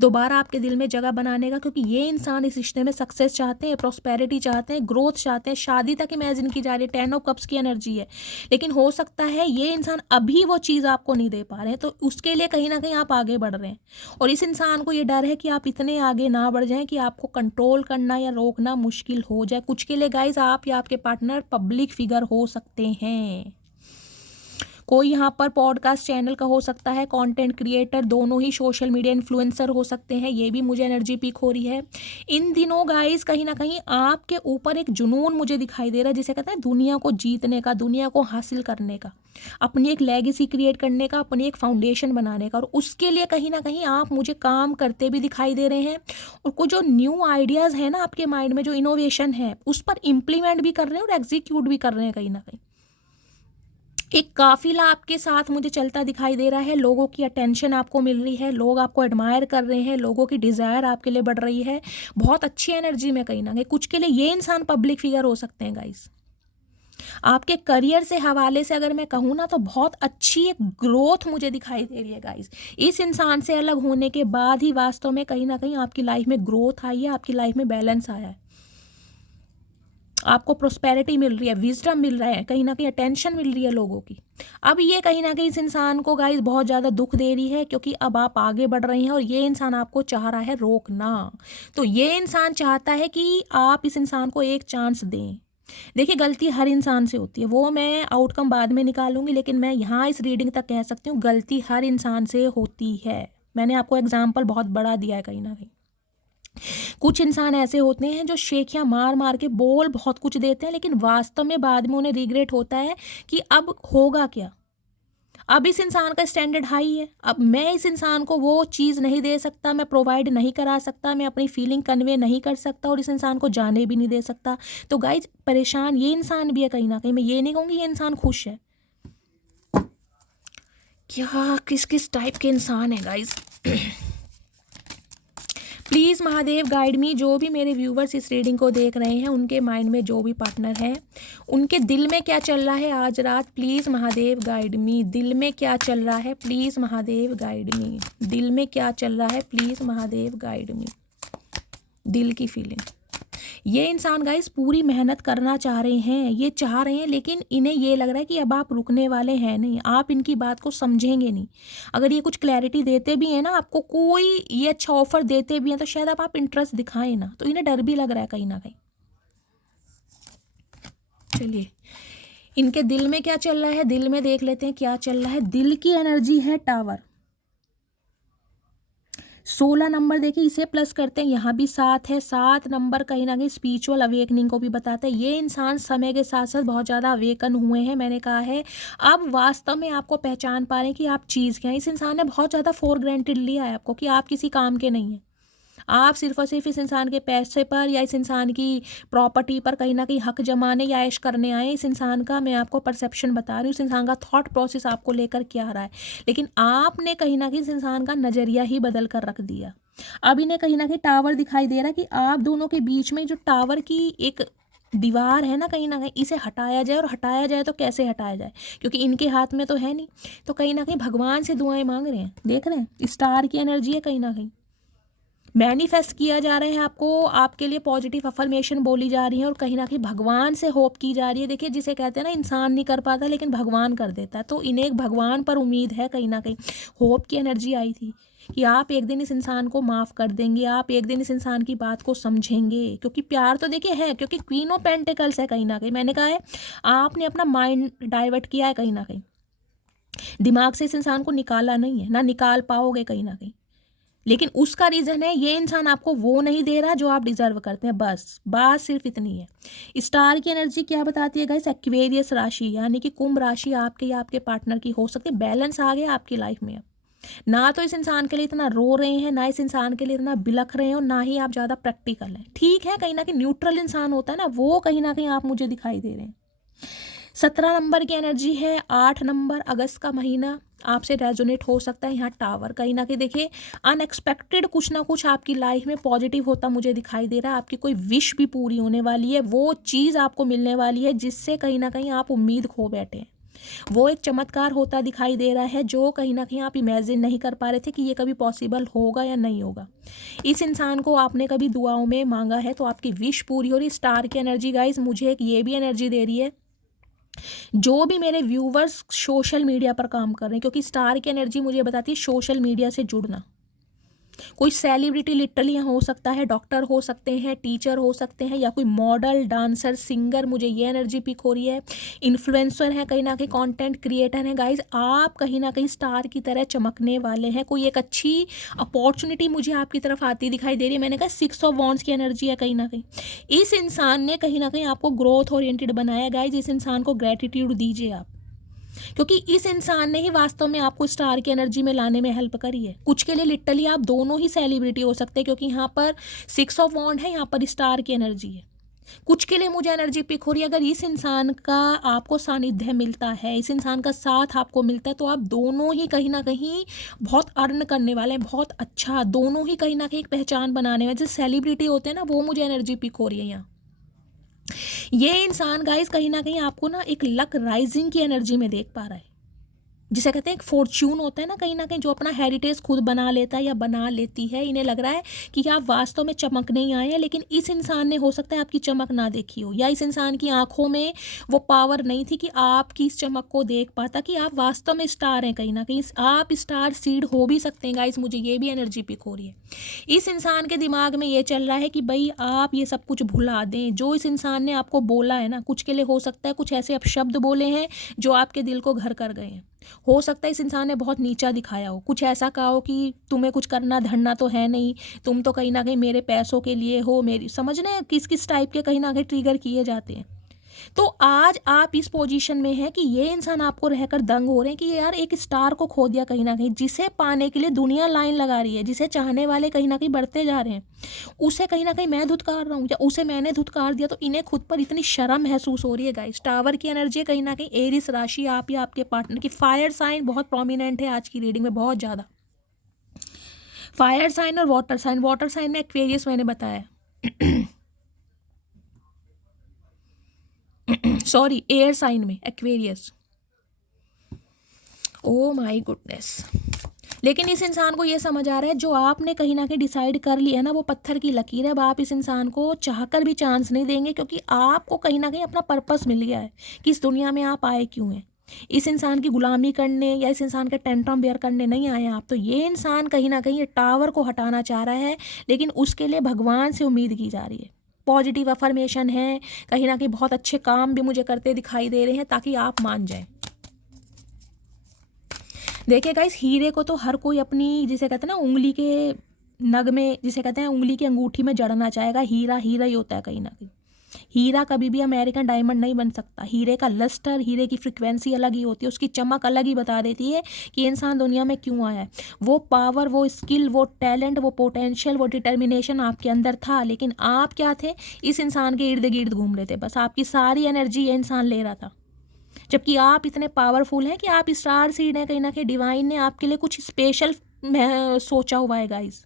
दोबारा आपके दिल में जगह बनाने का, क्योंकि ये इंसान इस रिश्ते में सक्सेस चाहते हैं, प्रॉस्पेरिटी चाहते हैं, ग्रोथ चाहते हैं, शादी तक इमेजिन की जा रही है। 10 ऑफ कप्स की एनर्जी है, लेकिन हो सकता है ये इंसान अभी वो चीज़ आपको नहीं दे पा रहे हैं, तो उसके लिए कहीं ना कहीं आप आगे बढ़ रहे हैं, और इस इंसान को ये डर है कि आप इतने आगे ना बढ़ जाएं कि आपको कंट्रोल करना या रोकना मुश्किल हो जाए। कुछ के लिए गाइज आप या आपके पार्टनर पब्लिक फिगर हो सकते हैं, कोई यहाँ पर पॉडकास्ट चैनल का हो सकता है, कंटेंट क्रिएटर, दोनों ही सोशल मीडिया इन्फ्लुएंसर हो सकते हैं। ये भी मुझे एनर्जी पिक हो रही है इन दिनों गाइस। कहीं ना कहीं आपके ऊपर एक जुनून मुझे दिखाई दे रहा है, जिसे कहते हैं दुनिया को जीतने का, दुनिया को हासिल करने का, अपनी एक लेगेसी क्रिएट करने का, अपनी एक फाउंडेशन बनाने का, और उसके लिए कहीं ना कहीं आप मुझे काम करते भी दिखाई दे रहे हैं, और कुछ जो न्यू आइडियाज़ है ना आपके माइंड में, जो इनोवेशन है, उस पर इम्प्लीमेंट भी कर रहे हैं और एग्जीक्यूट भी कर रहे हैं। कहीं ना कहीं एक काफिला आपके साथ मुझे चलता दिखाई दे रहा है, लोगों की अटेंशन आपको मिल रही है, लोग आपको एडमायर कर रहे हैं, लोगों की डिज़ायर आपके लिए बढ़ रही है, बहुत अच्छी एनर्जी में कहीं ना कहीं। कुछ के लिए ये इंसान पब्लिक फिगर हो सकते हैं गाइस। आपके करियर से हवाले से अगर मैं कहूँ ना, तो बहुत अच्छी एक ग्रोथ मुझे दिखाई दे रही है गाइस। इस इंसान से अलग होने के बाद ही वास्तव में कहीं ना कहीं आपकी लाइफ में ग्रोथ आई है, आपकी लाइफ में बैलेंस आया है, आपको प्रोस्पेरिटी मिल रही है, विजडम मिल रहा है, कहीं ना कहीं अटेंशन मिल रही है लोगों की। अब ये कहीं ना कहीं इस इंसान को गाइस बहुत ज़्यादा दुख दे रही है, क्योंकि अब आप आगे बढ़ रहे हैं और ये इंसान आपको चाह रहा है रोकना। तो ये इंसान चाहता है कि आप इस इंसान को एक चांस दें। देखिए, गलती हर इंसान से होती है, वो मैं आउटकम बाद में निकालूंगी, लेकिन मैं यहाँ इस रीडिंग तक कह सकती हूँ गलती हर इंसान से होती है। मैंने आपको एग्जाम्पल बहुत बड़ा दिया है कहीं ना कहीं। कुछ इंसान ऐसे होते हैं जो शेखियाँ मार मार के बोल बहुत कुछ देते हैं, लेकिन वास्तव में बाद में उन्हें रिग्रेट होता है कि अब होगा क्या। अब इस इंसान का स्टैंडर्ड हाई है, अब मैं इस इंसान को वो चीज़ नहीं दे सकता, मैं प्रोवाइड नहीं करा सकता, मैं अपनी फीलिंग कन्वे नहीं कर सकता, और इस इंसान को जाने भी नहीं दे सकता। तो गाइज, परेशान ये इंसान भी है कहीं ना कहीं। मैं ये नहीं कहूँगी ये इंसान खुश है। क्या किस किस टाइप के इंसान है गाइज? प्लीज़ महादेव गाइड मी, जो भी मेरे व्यूवर्स इस रीडिंग को देख रहे हैं, उनके माइंड में जो भी पार्टनर है, उनके दिल में क्या चल रहा है आज रात, प्लीज़ महादेव गाइड मी। दिल में क्या चल रहा है, प्लीज़ महादेव गाइड मी। दिल में क्या चल रहा है, प्लीज़ महादेव गाइड मी। दिल की फीलिंग। ये इंसान गाइस पूरी मेहनत करना चाह रहे हैं, ये चाह रहे हैं, लेकिन इन्हें ये लग रहा है कि अब आप रुकने वाले हैं नहीं, आप इनकी बात को समझेंगे नहीं। अगर ये कुछ क्लैरिटी देते भी हैं ना आपको, कोई ये अच्छा ऑफर देते भी हैं, तो शायद आप इंटरेस्ट दिखाएं ना, तो इन्हें डर भी लग रहा है कहीं ना कहीं। चलिए, इनके दिल में क्या चल रहा है, दिल में देख लेते हैं क्या चल रहा है। दिल की एनर्जी है टावर। 16 नंबर देखिए, इसे प्लस करते हैं, यहाँ भी 7 है। 7 नंबर कहीं ना कहीं स्पिरिचुअल अवेकनिंग को भी बताता है। ये इंसान समय के साथ साथ बहुत ज़्यादा अवेकन हुए हैं। मैंने कहा है अब वास्तव में आपको पहचान पा रहे हैं कि आप चीज़ क्या है। इस इंसान ने बहुत ज़्यादा फॉर ग्रांटेड लिया है आपको कि आप किसी काम के नहीं हैं, आप सिर्फ और सिर्फ इस इंसान के पैसे पर या इस इंसान की प्रॉपर्टी पर कहीं ना कहीं हक जमाने या ऐश करने आए। इस इंसान का मैं आपको परसेप्शन बता रही हूँ, इस इंसान का थॉट प्रोसेस आपको लेकर क्या आ रहा है, लेकिन आपने कहीं ना कहीं इस इंसान का नज़रिया ही बदल कर रख दिया। अब इन्हें कहीं ना कहीं टावर दिखाई दे रहा है कि आप दोनों के बीच में जो टावर की एक दीवार है ना कहीं इसे हटाया जाए, और हटाया जाए तो कैसे हटाया जाए, क्योंकि इनके हाथ में तो है नहीं। तो कहीं ना कहीं भगवान से दुआएं मांग रहे हैं। देख रहे हैं, स्टार की एनर्जी है कहीं ना कहीं। मैनिफेस्ट किया जा रहा है आपको, आपके लिए पॉजिटिव अफर्मेशन बोली जा रही है और कहीं ना कहीं भगवान से होप की जा रही है। देखिए जिसे कहते हैं ना इंसान नहीं कर पाता लेकिन भगवान कर देता है, तो इन्हें एक भगवान पर उम्मीद है, कहीं ना कहीं होप की एनर्जी आई थी कि आप एक दिन इस इंसान को माफ़ कर देंगे, आप एक दिन इस इंसान की बात को समझेंगे, क्योंकि प्यार तो देखिए है, क्योंकि क्वीन ऑफ पेंटिकल्स है। कहीं ना कहीं मैंने कहा है आपने अपना माइंड डाइवर्ट किया है, कहीं ना कहीं दिमाग से इस इंसान को निकाला नहीं है, ना निकाल पाओगे कहीं ना कहीं, लेकिन उसका रीज़न है ये इंसान आपको वो नहीं दे रहा जो आप डिजर्व करते हैं। बस बात सिर्फ इतनी है। स्टार की एनर्जी क्या बताती है गाइस? एक्वेरियस राशि यानी कि कुंभ राशि आपके या आपके पार्टनर की हो सकती है। बैलेंस आ गया आपकी लाइफ में। अब ना तो इस इंसान के लिए इतना रो रहे हैं, ना इस इंसान के लिए इतना बिलख रहे हैं, और ना ही आप ज़्यादा प्रैक्टिकल हैं। ठीक है, कहीं ना कहीं न्यूट्रल इंसान होता है ना, वो कहीं ना कहीं आप मुझे दिखाई दे रहे हैं। 17 नंबर की एनर्जी है। 8 नंबर अगस्त का महीना आपसे रेजोनेट हो सकता है। यहाँ टावर कहीं ना कहीं देखिए अनएक्सपेक्टेड कुछ ना कुछ आपकी लाइफ में पॉजिटिव होता मुझे दिखाई दे रहा है। आपकी कोई विश भी पूरी होने वाली है, वो चीज़ आपको मिलने वाली है जिससे कहीं ना कहीं आप उम्मीद खो बैठे हैं। वो एक चमत्कार होता दिखाई दे रहा है जो कहीं ना कहीं आप इमेजिन नहीं कर पा रहे थे कि ये कभी पॉसिबल होगा या नहीं होगा। इस इंसान को आपने कभी दुआओं में मांगा है तो आपकी विश पूरी हो रही। स्टार की एनर्जी गाइज मुझे एक ये भी एनर्जी दे रही है, जो भी मेरे व्यूवर्स सोशल मीडिया पर काम कर रहे हैं, क्योंकि स्टार की एनर्जी मुझे बताती है सोशल मीडिया से जुड़ना। कोई सेलिब्रिटी लिटरली हो सकता है, डॉक्टर हो सकते हैं, टीचर हो सकते हैं, या कोई मॉडल, डांसर, सिंगर, मुझे ये एनर्जी पिक हो रही है। इन्फ्लुएंसर है, कहीं ना कहीं कंटेंट क्रिएटर है। गाइज आप कहीं ना कहीं स्टार की तरह चमकने वाले हैं। कोई एक अच्छी अपॉर्चुनिटी मुझे आपकी तरफ आती दिखाई दे रही है। मैंने कहा 6 ऑफ वॉन्ड्स की एनर्जी है। कहीं ना कहीं इस इंसान ने कहीं ना कहीं आपको ग्रोथ ओरिएंटेड बनाया। गाइज इस इंसान को ग्रेटिट्यूड दीजिए आप, क्योंकि इस इंसान ने ही वास्तव में आपको स्टार की एनर्जी में लाने में हेल्प करी है। कुछ के लिए लिटरली आप दोनों ही सेलिब्रिटी हो सकते हैं, क्योंकि यहाँ पर 6 ऑफ वॉन्ड है, यहाँ पर स्टार की एनर्जी है। कुछ के लिए मुझे एनर्जी पिक हो रही है, अगर इस इंसान का आपको सानिध्य मिलता है, इस इंसान का साथ आपको मिलता है, तो आप दोनों ही कहीं ना कहीं बहुत अर्न करने वाले हैं। बहुत अच्छा, दोनों ही कहीं ना कहीं एक पहचान बनाने वाले। जैसे सेलिब्रिटी होते हैं ना, वो मुझे एनर्जी पिक हो रही है यहाँ। ये इंसान गाइस कहीं ना कहीं आपको ना एक लक राइजिंग की एनर्जी में देख पा रहा है, जिसे कहते हैं एक फॉर्च्यून होता है ना, कहीं ना कहीं जो अपना हेरिटेज खुद बना लेता है या बना लेती है। इन्हें लग रहा है कि आप वास्तव में चमकने ही आए हैं, लेकिन इस इंसान ने हो सकता है आपकी चमक ना देखी हो, या इस इंसान की आंखों में वो पावर नहीं थी कि आपकी इस चमक को देख पाता कि आप वास्तव में स्टार हैं। कहीं ना कहीं आप स्टार सीड हो भी सकते हैं गाइस, मुझे ये भी एनर्जी पिक हो रही है। इस इंसान के दिमाग में ये चल रहा है कि भाई आप ये सब कुछ भुला दें जो इस इंसान ने आपको बोला है ना। कुछ के लिए हो सकता है कुछ ऐसे अपशब्द बोले हैं जो आपके दिल को घर कर गए हैं। हो सकता है इस इंसान ने बहुत नीचा दिखाया हो, कुछ ऐसा कहा हो कि तुम्हें कुछ करना धरना तो है नहीं, तुम तो कहीं ना कहीं मेरे पैसों के लिए हो, मेरी समझ रहे हैं किस किस टाइप के कहीं ना कहीं ट्रिगर किए जाते हैं। तो आज आप इस पोजीशन में हैं कि ये इंसान आपको रहकर दंग हो रहे हैं कि यार एक स्टार को खो दिया कहीं ना कहीं, जिसे पाने के लिए दुनिया लाइन लगा रही है, जिसे चाहने वाले कहीं ना कहीं बढ़ते जा रहे हैं, उसे कहीं ना कहीं मैं धुतकार रहा हूँ या उसे मैंने धुतकार दिया, तो इन्हें खुद पर इतनी शर्म महसूस हो रही है गाइस। टावर की एनर्जी है कहीं ना कहीं एरिस राशि, आप या आपके पार्टनर की। फायर साइन बहुत प्रोमिनेंट है आज की रीडिंग में, बहुत ज़्यादा फायर साइन और वाटर साइन। वाटर साइन में एक्वेरियस मैंने बताया सॉरी एयर साइन में एक्वेरियस। Oh my goodness. लेकिन इस इंसान को ये समझ आ रहा है जो आपने कहीं ना कहीं डिसाइड कर लिया है ना, वो पत्थर की लकीर है। अब आप इस इंसान को चाहकर भी चांस नहीं देंगे, क्योंकि आपको कहीं ना कहीं अपना पर्पस मिल गया है कि इस दुनिया में आप आए क्यों हैं। इस इंसान की गुलामी करने या इस इंसान के टेंट्रम बेयर करने नहीं आए आप। तो ये इंसान कहीं ना कहीं ये टावर को हटाना चाह रहा है, लेकिन उसके लिए भगवान से उम्मीद की जा रही है। पॉजिटिव अफर्मेशन है, कहीं ना कहीं बहुत अच्छे काम भी मुझे करते दिखाई दे रहे हैं ताकि आप मान जाएं। देखिए गाइस, हीरे को तो हर कोई अपनी जिसे कहते हैं ना उंगली के नग में, जिसे कहते हैं उंगली की अंगूठी में जड़ना चाहेगा। हीरा हीरा ही होता है कहीं ना कहीं। हीरा कभी भी अमेरिकन डायमंड नहीं बन सकता। हीरे का लस्टर, हीरे की फ्रिक्वेंसी अलग ही होती है, उसकी चमक अलग ही बता देती है कि इंसान दुनिया में क्यों आया है। वो पावर, वो स्किल, वो टैलेंट, वो पोटेंशियल, वो डिटर्मिनेशन आपके अंदर था, लेकिन आप क्या थे, इस इंसान के इर्द गिर्द घूम रहे थे। बस आपकी सारी एनर्जी ये इंसान ले रहा था, जबकि आप इतने पावरफुल हैं कि आप स्टार सीड हैं। कहीं ना कहीं डिवाइन ने आपके लिए कुछ स्पेशल सोचा हुआ है गाइस।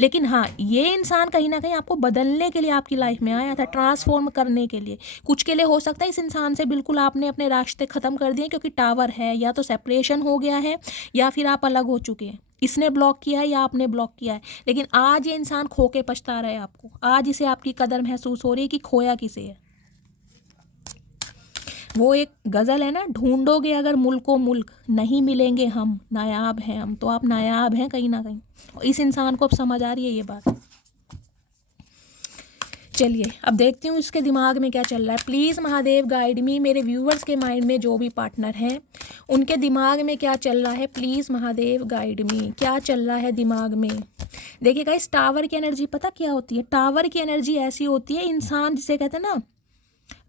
लेकिन हाँ, ये इंसान कहीं ना कहीं आपको बदलने के लिए आपकी लाइफ में आया था, ट्रांसफॉर्म करने के लिए। कुछ के लिए हो सकता है इस इंसान से बिल्कुल आपने अपने रास्ते ख़त्म कर दिए, क्योंकि टावर है, या तो सेपरेशन हो गया है या फिर आप अलग हो चुके हैं। इसने ब्लॉक किया है या आपने ब्लॉक किया है, लेकिन आज ये इंसान खो के पछता रहा है आपको। आज इसे आपकी कदर महसूस हो रही है कि खोया किसे है। वो एक गज़ल है ना, ढूंढोगे अगर मुल्को मुल्क, नहीं मिलेंगे हम, नायाब हैं हम। तो आप नायाब हैं कहीं ना कहीं, और इस इंसान को अब समझ आ रही है ये बात। चलिए अब देखती हूँ इसके दिमाग में क्या चल रहा है। प्लीज़ महादेव गाइड मी, मेरे व्यूवर्स के माइंड में जो भी पार्टनर हैं उनके दिमाग में क्या चल रहा है। प्लीज़ महादेव गाइड मी, क्या चल रहा है दिमाग में। देखिएगा, इस टावर की एनर्जी पता क्या होती है? टावर की एनर्जी ऐसी होती है, इंसान जिसे कहते हैं ना,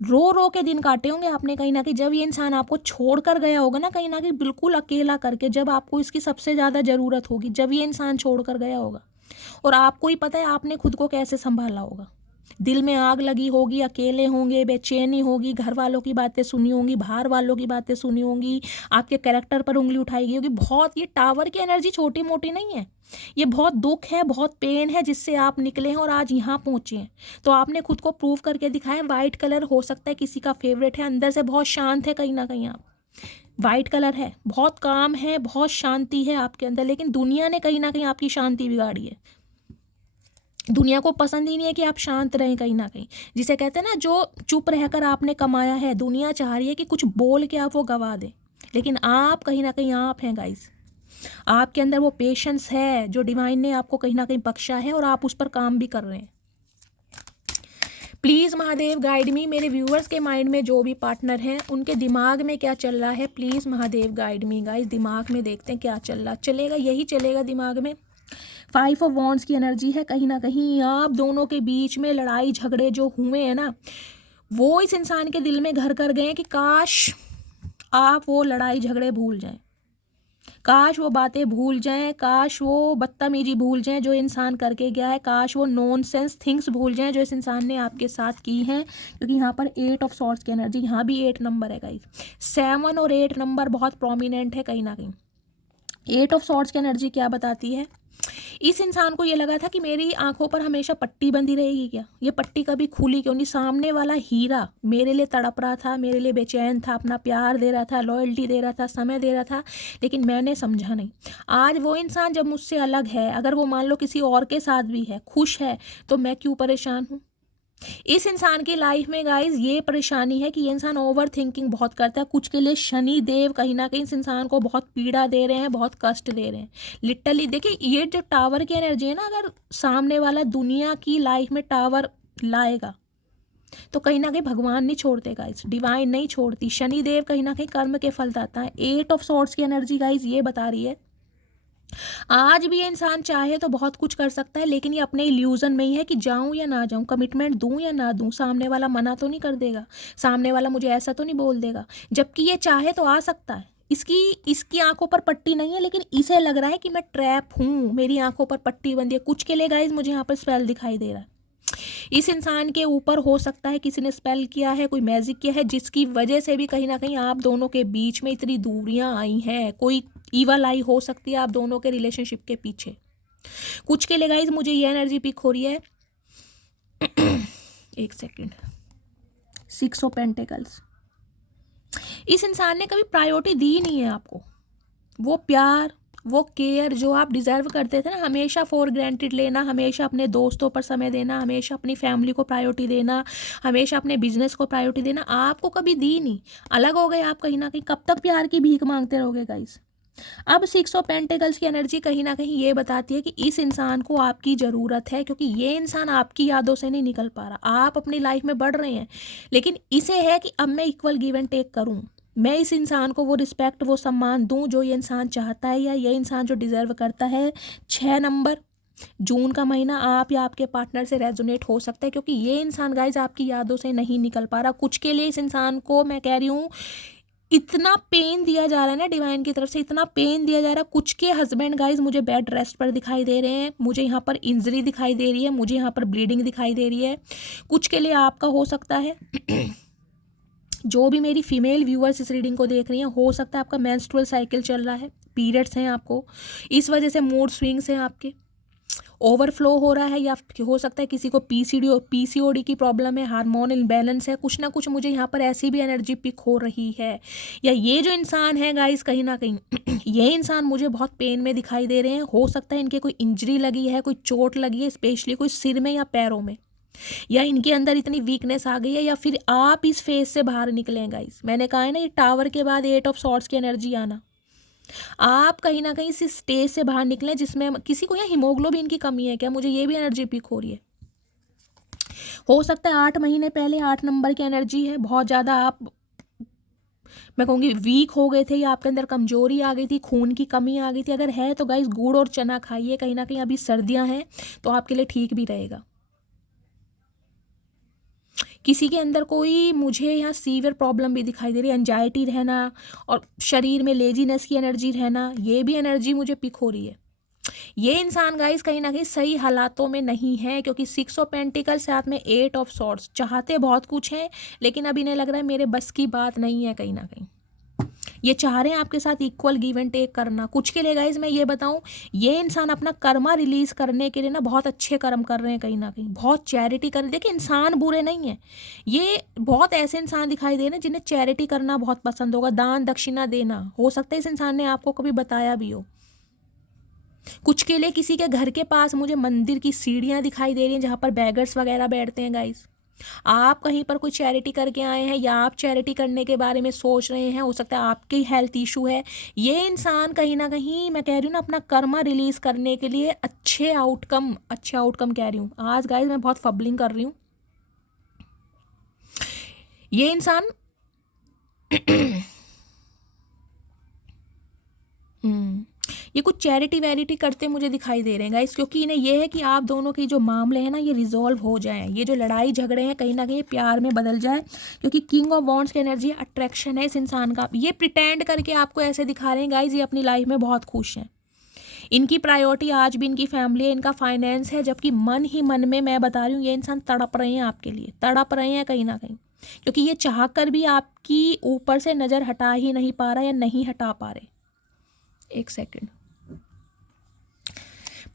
रो रो के दिन काटे होंगे आपने कहीं ना कहीं। जब ये इंसान आपको छोड़ कर गया होगा ना, कहीं ना कहीं बिल्कुल अकेला करके, जब आपको इसकी सबसे ज़्यादा ज़रूरत होगी, जब ये इंसान छोड़ कर गया होगा, और आपको ही पता है आपने खुद को कैसे संभाला होगा। दिल में आग लगी होगी, अकेले होंगे, बेचैनी होगी, घर वालों की बातें सुनी होंगी, बाहर वालों की बातें सुनी होंगी, आपके कैरेक्टर पर उंगली उठाई गई होगी बहुत। ये टावर की एनर्जी छोटी मोटी नहीं है, ये बहुत दुख है, बहुत पेन है, जिससे आप निकले हैं और आज यहाँ पहुँचे हैं। तो आपने खुद को प्रूव करके दिखाया। वाइट कलर हो सकता है किसी का फेवरेट है, अंदर से बहुत शांत है कहीं ना कहीं आप। वाइट कलर है, बहुत काम है, बहुत शांति है आपके अंदर, लेकिन दुनिया ने कहीं ना कहीं आपकी शांति बिगाड़ी है। दुनिया को पसंद ही नहीं है कि आप शांत रहें कहीं ना कहीं। जिसे कहते हैं ना, जो चुप रहकर आपने कमाया है, दुनिया चाह रही है कि कुछ बोल के आप वो गवा दें, लेकिन आप कहीं ना कहीं आप हैं गाइस। आपके अंदर वो पेशेंस है जो डिवाइन ने आपको कहीं ना कहीं बख्शा है, और आप उस पर काम भी कर रहे हैं। प्लीज़ महादेव गाइड मी, मेरे व्यूअर्स के माइंड में जो भी पार्टनर हैं उनके दिमाग में क्या चल रहा है। Please Mahadev guide me guys, दिमाग में देखते हैं क्या चल रहा। चलेगा, यही चलेगा दिमाग में। 5 ऑफ वॉन्ड्स की एनर्जी है। कहीं ना कहीं आप दोनों के बीच में लड़ाई झगड़े जो हुए हैं ना, वो इस इंसान के दिल में घर कर गए हैं कि काश आप वो लड़ाई झगड़े भूल जाएं, काश वो बातें भूल जाएं, काश वो बदतमीजी भूल जाएं जो इंसान करके गया है, काश वो नॉनसेंस थिंग्स भूल जाएं जो इस इंसान ने आपके साथ की हैं। क्योंकि यहाँ पर 8 ऑफ सॉर्ड्स की एनर्जी, यहाँ भी 8 नंबर है गाइस। 7 और 8 नंबर बहुत प्रोमिनेंट है कहीं ना कहीं। 8 ऑफ सॉर्ड्स की एनर्जी क्या बताती है? इस इंसान को ये लगा था कि मेरी आंखों पर हमेशा पट्टी बंधी रहेगी क्या, ये पट्टी कभी खुली क्यों नहीं। सामने वाला हीरा मेरे लिए तड़प रहा था, मेरे लिए बेचैन था, अपना प्यार दे रहा था, लॉयल्टी दे रहा था, समय दे रहा था, लेकिन मैंने समझा नहीं। आज वो इंसान जब मुझसे अलग है, अगर वो मान लो किसी और के साथ भी है, खुश है, तो मैं क्यों परेशान हूँ। इस इंसान की लाइफ में गाइज ये परेशानी है कि ये इंसान ओवर थिंकिंग बहुत करता है। कुछ के लिए शनि देव कहीं ना कहीं इस इंसान को बहुत पीड़ा दे रहे हैं, बहुत कष्ट दे रहे हैं लिटरली। देखिए, ये जो टावर की एनर्जी है ना, अगर सामने वाला दुनिया की लाइफ में टावर लाएगा तो कहीं ना कहीं भगवान नहीं छोड़ते गाइज, डिवाइन नहीं छोड़ती, शनि देव कहीं ना कहीं कर्म के फल देता है। 8 ऑफ सॉर्ड्स की एनर्जी गाइज ये बता रही है आज भी ये इंसान चाहे तो बहुत कुछ कर सकता है, लेकिन ये अपने इल्यूजन में ही है कि जाऊं या ना जाऊं, कमिटमेंट दूं या ना दूं, सामने वाला मना तो नहीं कर देगा, सामने वाला मुझे ऐसा तो नहीं बोल देगा। जबकि ये चाहे तो आ सकता है। इसकी आंखों पर पट्टी नहीं है, लेकिन इसे लग रहा है कि मैं ट्रैप हूं, मेरी आंखों पर पट्टी बंदी है। कुछ के लिए गाइज मुझे यहाँ पर स्पेल दिखाई दे रहा है। इस इंसान के ऊपर हो सकता है किसी ने स्पेल किया है, कोई मैजिक किया है, जिसकी वजह से भी कहीं ना कहीं आप दोनों के बीच में इतनी दूरियां आई हैं। कोई ईवल आई हो सकती है आप दोनों के रिलेशनशिप के पीछे। कुछ के लिए गाइज मुझे ये एनर्जी पिक हो रही है। एक सेकेंड। 6 of pentacles. इस इंसान ने कभी प्रायोरिटी दी नहीं है आपको। वो प्यार, वो केयर जो आप डिज़र्व करते थे ना, हमेशा फॉर ग्रांटेड लेना, हमेशा अपने दोस्तों पर समय देना, हमेशा अपनी फैमिली को प्रायोरिटी देना, हमेशा अपने बिजनेस को प्रायोरिटी देना, आपको कभी दी नहीं। अलग हो गए आप कहीं ना कहीं। कब तक प्यार की भीख मांगते रहोगे गाइस। अब 6 ऑफ पेंटिकल्स की एनर्जी कहीं ना कहीं ये बताती है कि इस इंसान को आपकी ज़रूरत है, क्योंकि ये इंसान आपकी यादों से नहीं निकल पा रहा। आप अपनी लाइफ में बढ़ रहे हैं, लेकिन इसे है कि अब मैं इक्वल गिव एंड टेक करूं, मैं इस इंसान को वो रिस्पेक्ट, वो सम्मान दूं जो ये इंसान चाहता है या ये इंसान जो डिज़र्व करता है। 6 नंबर, जून का महीना आप या आपके पार्टनर से रेजोनेट हो सकता है, क्योंकि ये इंसान गाइज आपकी यादों से नहीं निकल पा रहा। कुछ के लिए इस इंसान को मैं कह रही हूँ इतना पेन दिया जा रहा है ना डिवाइन की तरफ से, इतना पेन दिया जा रहा है। कुछ के हस्बैंड गाइज मुझे बेड रेस्ट पर दिखाई दे रहे हैं, मुझे यहाँ पर इंजरी दिखाई दे रही है, मुझे यहाँ पर ब्लीडिंग दिखाई दे रही है। कुछ के लिए आपका हो सकता है जो भी मेरी फीमेल व्यूअर्स इस रीडिंग को देख रही हैं, हो सकता है आपका मेंस्ट्रुअल साइकिल चल रहा है, पीरियड्स हैं आपको, इस वजह से मूड स्विंग्स हैं आपके। ओवरफ्लो हो रहा है, या हो सकता है किसी को पीसीओडी की प्रॉब्लम है, हार्मोन इम्बैलेंस है, कुछ ना कुछ मुझे यहाँ पर ऐसी भी एनर्जी पिक हो रही है। या ये जो इंसान है गाइस कहीं ना कहीं ये इंसान मुझे बहुत पेन में दिखाई दे रहे हैं। हो सकता है इनके कोई इंजरी लगी है, कोई चोट लगी है, स्पेशली कोई सिर में या पैरों में, या इनके अंदर इतनी वीकनेस आ गई है, या फिर आप इस फेज से बाहर निकलें गाइस। मैंने कहा है ना, ये टावर के बाद 8 ऑफ सॉर्ड्स की एनर्जी आना, आप कहीं ना कहीं इस स्टेज से बाहर निकलें जिसमें किसी को यहाँ हीमोग्लोबिन की कमी है क्या, मुझे ये भी एनर्जी पिक हो रही है। हो सकता है 8 महीने पहले 8 नंबर की एनर्जी है, बहुत ज़्यादा आप, मैं कहूँगी वीक हो गए थे, या आपके अंदर कमजोरी आ गई थी, खून की कमी आ गई थी। अगर है तो गाइस गुड़ और चना खाइए, कहीं ना कहीं अभी सर्दियाँ हैं तो आपके लिए ठीक भी रहेगा। किसी के अंदर कोई मुझे यहाँ सीवियर प्रॉब्लम भी दिखाई दे रही है, एंजाइटी रहना और शरीर में लेजीनेस की एनर्जी रहना, ये भी एनर्जी मुझे पिक हो रही है। ये इंसान गाइस कहीं ना कहीं सही हालातों में नहीं है, क्योंकि 6 ऑफ पेंटिकल साथ में 8 ऑफ सॉर्ड्स, चाहते बहुत कुछ हैं लेकिन अब इन्हें लग रहा है मेरे बस की बात नहीं है। कहीं ना कहीं ये चाह रहे हैं आपके साथ इक्वल गिव एंड टेक करना। कुछ के लिए गाइज मैं ये बताऊं, ये इंसान अपना कर्मा रिलीज करने के लिए ना बहुत अच्छे कर्म कर रहे हैं, कहीं ना कहीं बहुत चैरिटी कर रहे हैं। देखिए इंसान बुरे नहीं है, ये बहुत ऐसे इंसान दिखाई दे रहे हैं जिन्हें चैरिटी करना बहुत पसंद होगा, दान दक्षिणा देना। हो सकता है इस इंसान ने आपको कभी बताया भी हो। कुछ के लिए किसी के घर के पास मुझे मंदिर की सीढ़ियाँ दिखाई दे रही हैं जहाँ पर बैगर्स वगैरह बैठते हैं गाइज। आप कहीं पर कोई चैरिटी करके आए हैं, या आप चैरिटी करने के बारे में सोच रहे हैं, हो सकता है आपकी हेल्थ इशू है। ये इंसान कहीं ना कहीं, मैं कह रही हूँ ना, अपना कर्मा रिलीज करने के लिए अच्छे आउटकम कह रही हूँ। आज गाइज मैं बहुत फबलिंग कर रही हूँ। ये इंसान ये कुछ चैरिटी वैरिटी करते मुझे दिखाई दे रहे हैं गाइस, क्योंकि इन्हें ये है कि आप दोनों के जो मामले हैं ना ये रिजॉल्व हो जाएं, ये जो लड़ाई झगड़े हैं कहीं ना कहीं प्यार में बदल जाए, क्योंकि किंग ऑफ वॉन्ड्स की एनर्जी अट्रैक्शन है इस इंसान का। ये प्रिटेंड करके आपको ऐसे दिखा रहे हैं गाइस ये अपनी लाइफ में बहुत खुश हैं, इनकी प्रायोरिटी आज भी इनकी फैमिली है, इनका फाइनेंस है, जबकि मन ही मन में मैं बता रही हूँ ये इंसान तड़प रहे हैं आपके लिए, तड़प रहे हैं कहीं ना कहीं, क्योंकि ये चाह कर भी आपकी ऊपर से नज़र हटा ही नहीं पा रहा या नहीं हटा पा रहे। एक सेकेंड